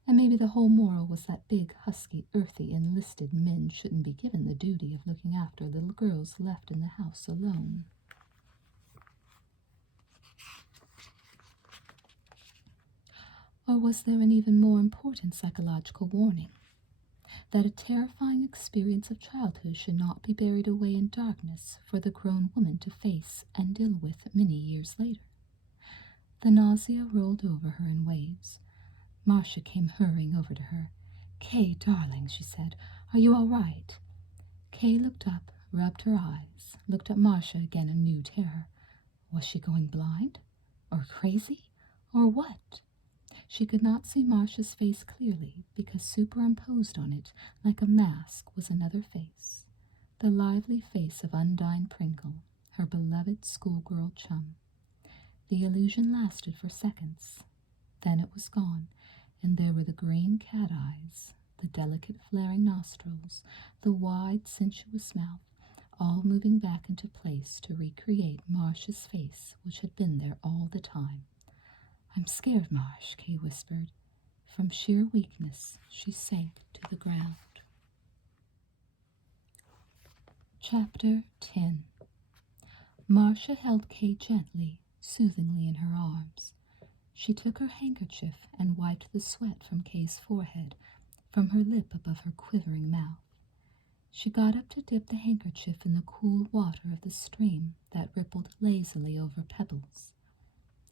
And maybe the whole moral was that big, husky, earthy, enlisted men shouldn't be given the duty of looking after little girls left in the house alone. Or was there an even more important psychological warning? That a terrifying experience of childhood should not be buried away in darkness for the grown woman to face and deal with many years later. The nausea rolled over her in waves. Marsha came hurrying over to her. Kaye, darling, she said, are you all right? Kaye looked up, rubbed her eyes, looked at Marsha again in new terror. Was she going blind? Or crazy? Or what? She could not see Marsha's face clearly, because superimposed on it, like a mask, was another face. The lively face of Undine Pringle, her beloved schoolgirl chum. The illusion lasted for seconds. Then it was gone, and there were the green cat eyes, the delicate flaring nostrils, the wide, sensuous mouth, all moving back into place to recreate Marsha's face, which had been there all the time. I'm scared, Marsh, Kaye whispered. From sheer weakness, she sank to the ground. Chapter 10. Marsha held Kaye gently, soothingly in her arms. She took her handkerchief and wiped the sweat from Kaye's forehead, from her lip above her quivering mouth. She got up to dip the handkerchief in the cool water of the stream that rippled lazily over pebbles.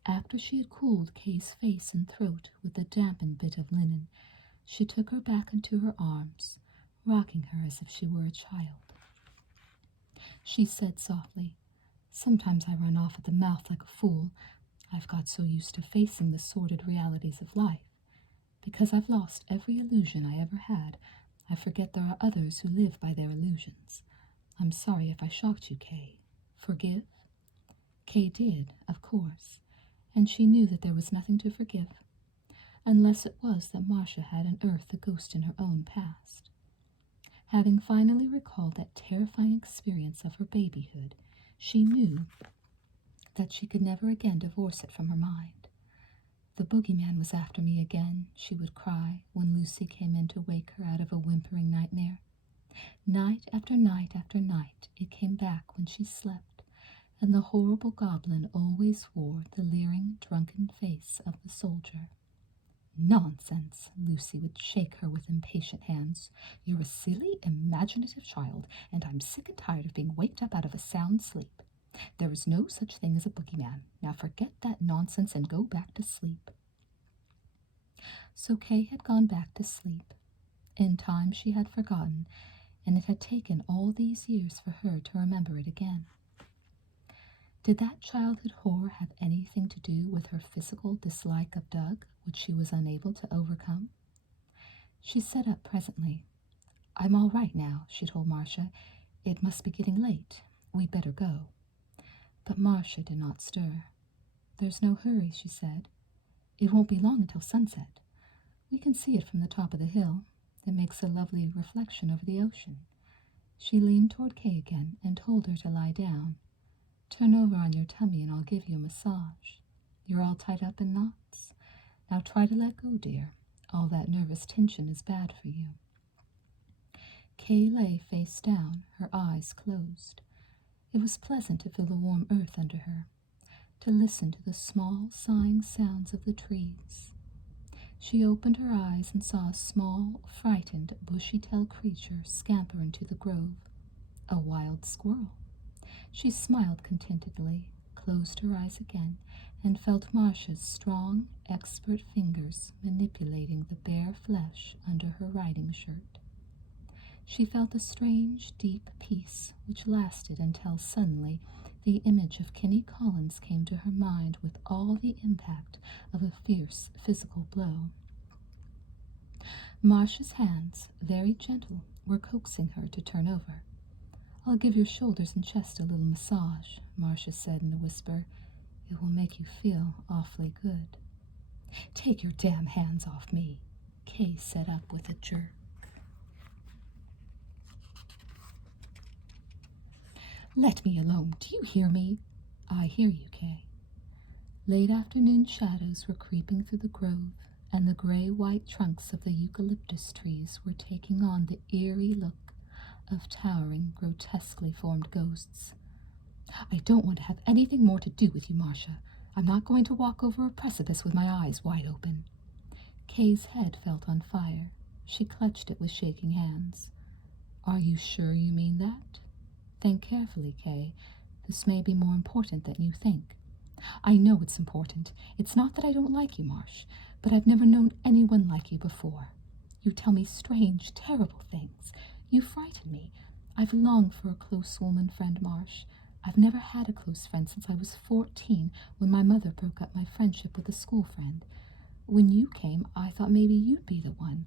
After she had cooled Kaye's face and throat with the dampened bit of linen, she took her back into her arms, rocking her as if she were a child. She said softly, Sometimes I run off at the mouth like a fool. I've got so used to facing the sordid realities of life. Because I've lost every illusion I ever had, I forget there are others who live by their illusions. I'm sorry if I shocked you, Kaye. Forgive? Kaye did, of course, and she knew that there was nothing to forgive, unless it was that Marsha had unearthed the ghost in her own past. Having finally recalled that terrifying experience of her babyhood, she knew that she could never again divorce it from her mind. The boogeyman was after me again, she would cry when Lucy came in to wake her out of a whimpering nightmare. Night after night after night it came back when she slept, and the horrible goblin always wore the leering, drunken face of the soldier. Nonsense, Lucy would shake her with impatient hands. You're a silly, imaginative child, and I'm sick and tired of being waked up out of a sound sleep. There is no such thing as a boogeyman. Now forget that nonsense and go back to sleep. So Kaye had gone back to sleep. In time she had forgotten, and it had taken all these years for her to remember it again. Did that childhood horror have anything to do with her physical dislike of Doug, which she was unable to overcome? She sat up presently. "I'm all right now," she told Marsha. "It must be getting late. We'd better go." But Marsha did not stir. "There's no hurry," she said. "It won't be long until sunset. We can see it from the top of the hill. It makes a lovely reflection over the ocean." She leaned toward Kaye again and told her to lie down. "Turn over on your tummy and I'll give you a massage. You're all tied up in knots. Now try to let go, dear. All that nervous tension is bad for you." Kaye lay face down, her eyes closed. It was pleasant to feel the warm earth under her, to listen to the small sighing sounds of the trees. She opened her eyes and saw a small, frightened, bushy-tailed creature scamper into the grove. A wild squirrel. She smiled contentedly, closed her eyes again, and felt Marsha's strong, expert fingers manipulating the bare flesh under her riding shirt. She felt a strange, deep peace which lasted until suddenly the image of Kenny Collins came to her mind with all the impact of a fierce physical blow. Marsha's hands, very gentle, were coaxing her to turn over. "I'll give your shoulders and chest a little massage," Marsha said in a whisper. "It will make you feel awfully good." "Take your damn hands off me," Kaye sat up with a jerk. "Let me alone, do you hear me?" "I hear you, Kaye." Late afternoon shadows were creeping through the grove, and the gray-white trunks of the eucalyptus trees were taking on the eerie look of towering, grotesquely formed ghosts. "I don't want to have anything more to do with you, Marsha. I'm not going to walk over a precipice with my eyes wide open." Kaye's head felt on fire. She clutched it with shaking hands. "Are you sure you mean that?" "Think carefully, Kaye. This may be more important than you think." "I know it's important. It's not that I don't like you, Marsh, but I've never known anyone like you before. You tell me strange, terrible things. You frighten me. I've longed for a close woman friend, Marsh. I've never had a close friend since I was 14, when my mother broke up my friendship with a school friend. When you came, I thought maybe you'd be the one.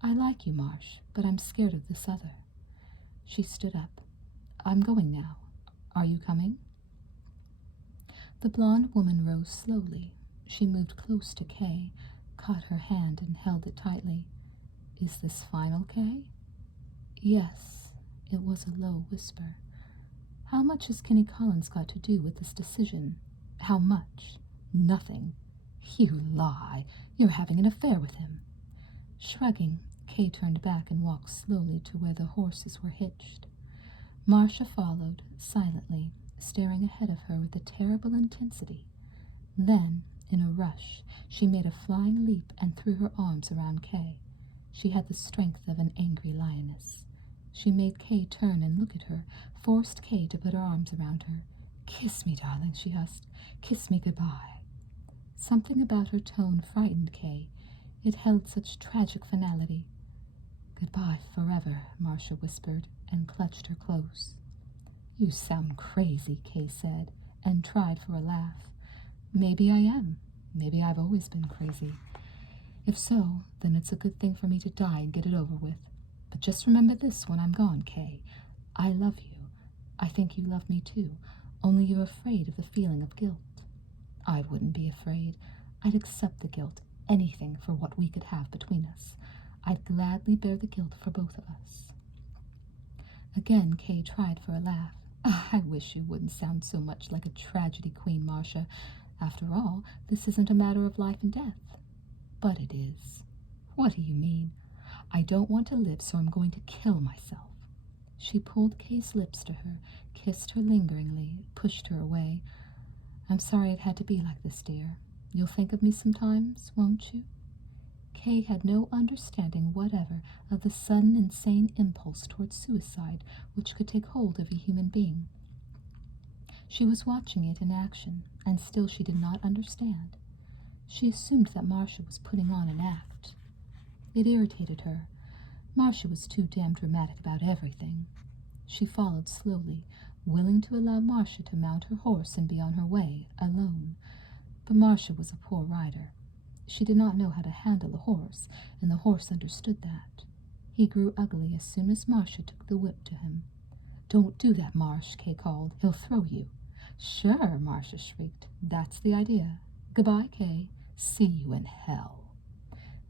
I like you, Marsh, but I'm scared of this other." She stood up. "I'm going now. Are you coming?" The blonde woman rose slowly. She moved close to Kaye, caught her hand and held it tightly. "Is this final, Kaye?" "Yes." It was a low whisper. "How much has Kenny Collins got to do with this decision?" "How much?" "Nothing." "You lie. You're having an affair with him." Shrugging, Kaye turned back and walked slowly to where the horses were hitched. Marsha followed, silently, staring ahead of her with a terrible intensity. Then, in a rush, she made a flying leap and threw her arms around Kaye. She had the strength of an angry lioness. She made Kaye turn and look at her, forced Kaye to put her arms around her. "Kiss me, darling," she husked. "Kiss me goodbye." Something about her tone frightened Kaye. It held such tragic finality. "Goodbye forever," Marsha whispered, and clutched her close. "You sound crazy," Kaye said, and tried for a laugh. "Maybe I am. Maybe I've always been crazy. If so, then it's a good thing for me to die and get it over with. But just remember this when I'm gone, Kaye. I love you. I think you love me too, only you're afraid of the feeling of guilt. I wouldn't be afraid. I'd accept the guilt, anything for what we could have between us. I'd gladly bear the guilt for both of us." Again Kaye tried for a laugh. "I wish you wouldn't sound so much like a tragedy queen, Marsha. After all, this isn't a matter of life and death." "But it is." "What do you mean?" "I don't want to live, so I'm going to kill myself." She pulled Kaye's lips to her, kissed her lingeringly, pushed her away. "I'm sorry it had to be like this, dear. You'll think of me sometimes, won't you?" Kaye had no understanding whatever of the sudden insane impulse toward suicide which could take hold of a human being. She was watching it in action, and still she did not understand. She assumed that Marsha was putting on an act. It irritated her. Marsha was too damn dramatic about everything. She followed slowly, willing to allow Marsha to mount her horse and be on her way, alone. But Marsha was a poor rider. She did not know how to handle a horse, and the horse understood that. He grew ugly as soon as Marsha took the whip to him. "Don't do that, Marsh," Kaye called. "He'll throw you." "Sure," Marsha shrieked. "That's the idea. Goodbye, Kaye. See you in hell."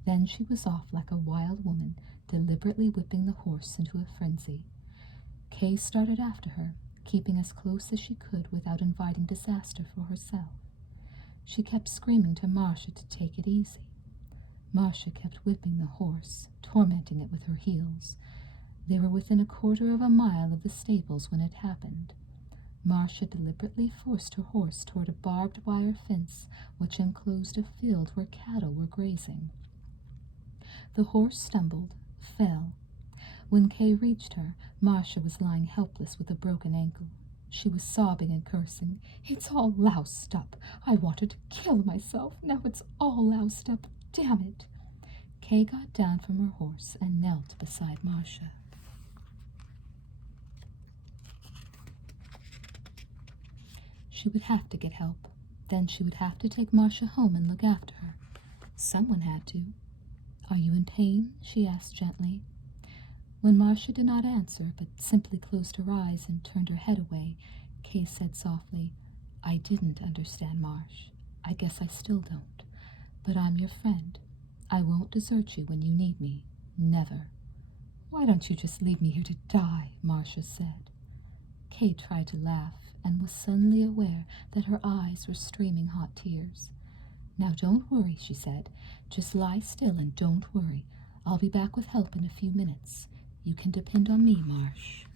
Then she was off like a wild woman, deliberately whipping the horse into a frenzy. Kaye started after her, keeping as close as she could without inviting disaster for herself. She kept screaming to Marsha to take it easy. Marsha kept whipping the horse, tormenting it with her heels. They were within a quarter of a mile of the stables when it happened. Marsha deliberately forced her horse toward a barbed wire fence which enclosed a field where cattle were grazing. The horse stumbled, fell. When Kaye reached her, Marsha was lying helpless with a broken ankle. She was sobbing and cursing. "It's all loused up. I wanted to kill myself. Now it's all loused up. Damn it." Kaye got down from her horse and knelt beside Marsha. She would have to get help. Then she would have to take Marsha home and look after her. Someone had to. "Are you in pain?" she asked gently. When Marsha did not answer, but simply closed her eyes and turned her head away, Kaye said softly, "I didn't understand, Marsh. I guess I still don't. But I'm your friend. I won't desert you when you need me. Never." "Why don't you just leave me here to die?" Marsha said. Kaye tried to laugh and was suddenly aware that her eyes were streaming hot tears. "Now don't worry," she said. "Just lie still and don't worry. I'll be back with help in a few minutes. You can depend on me, Marsh."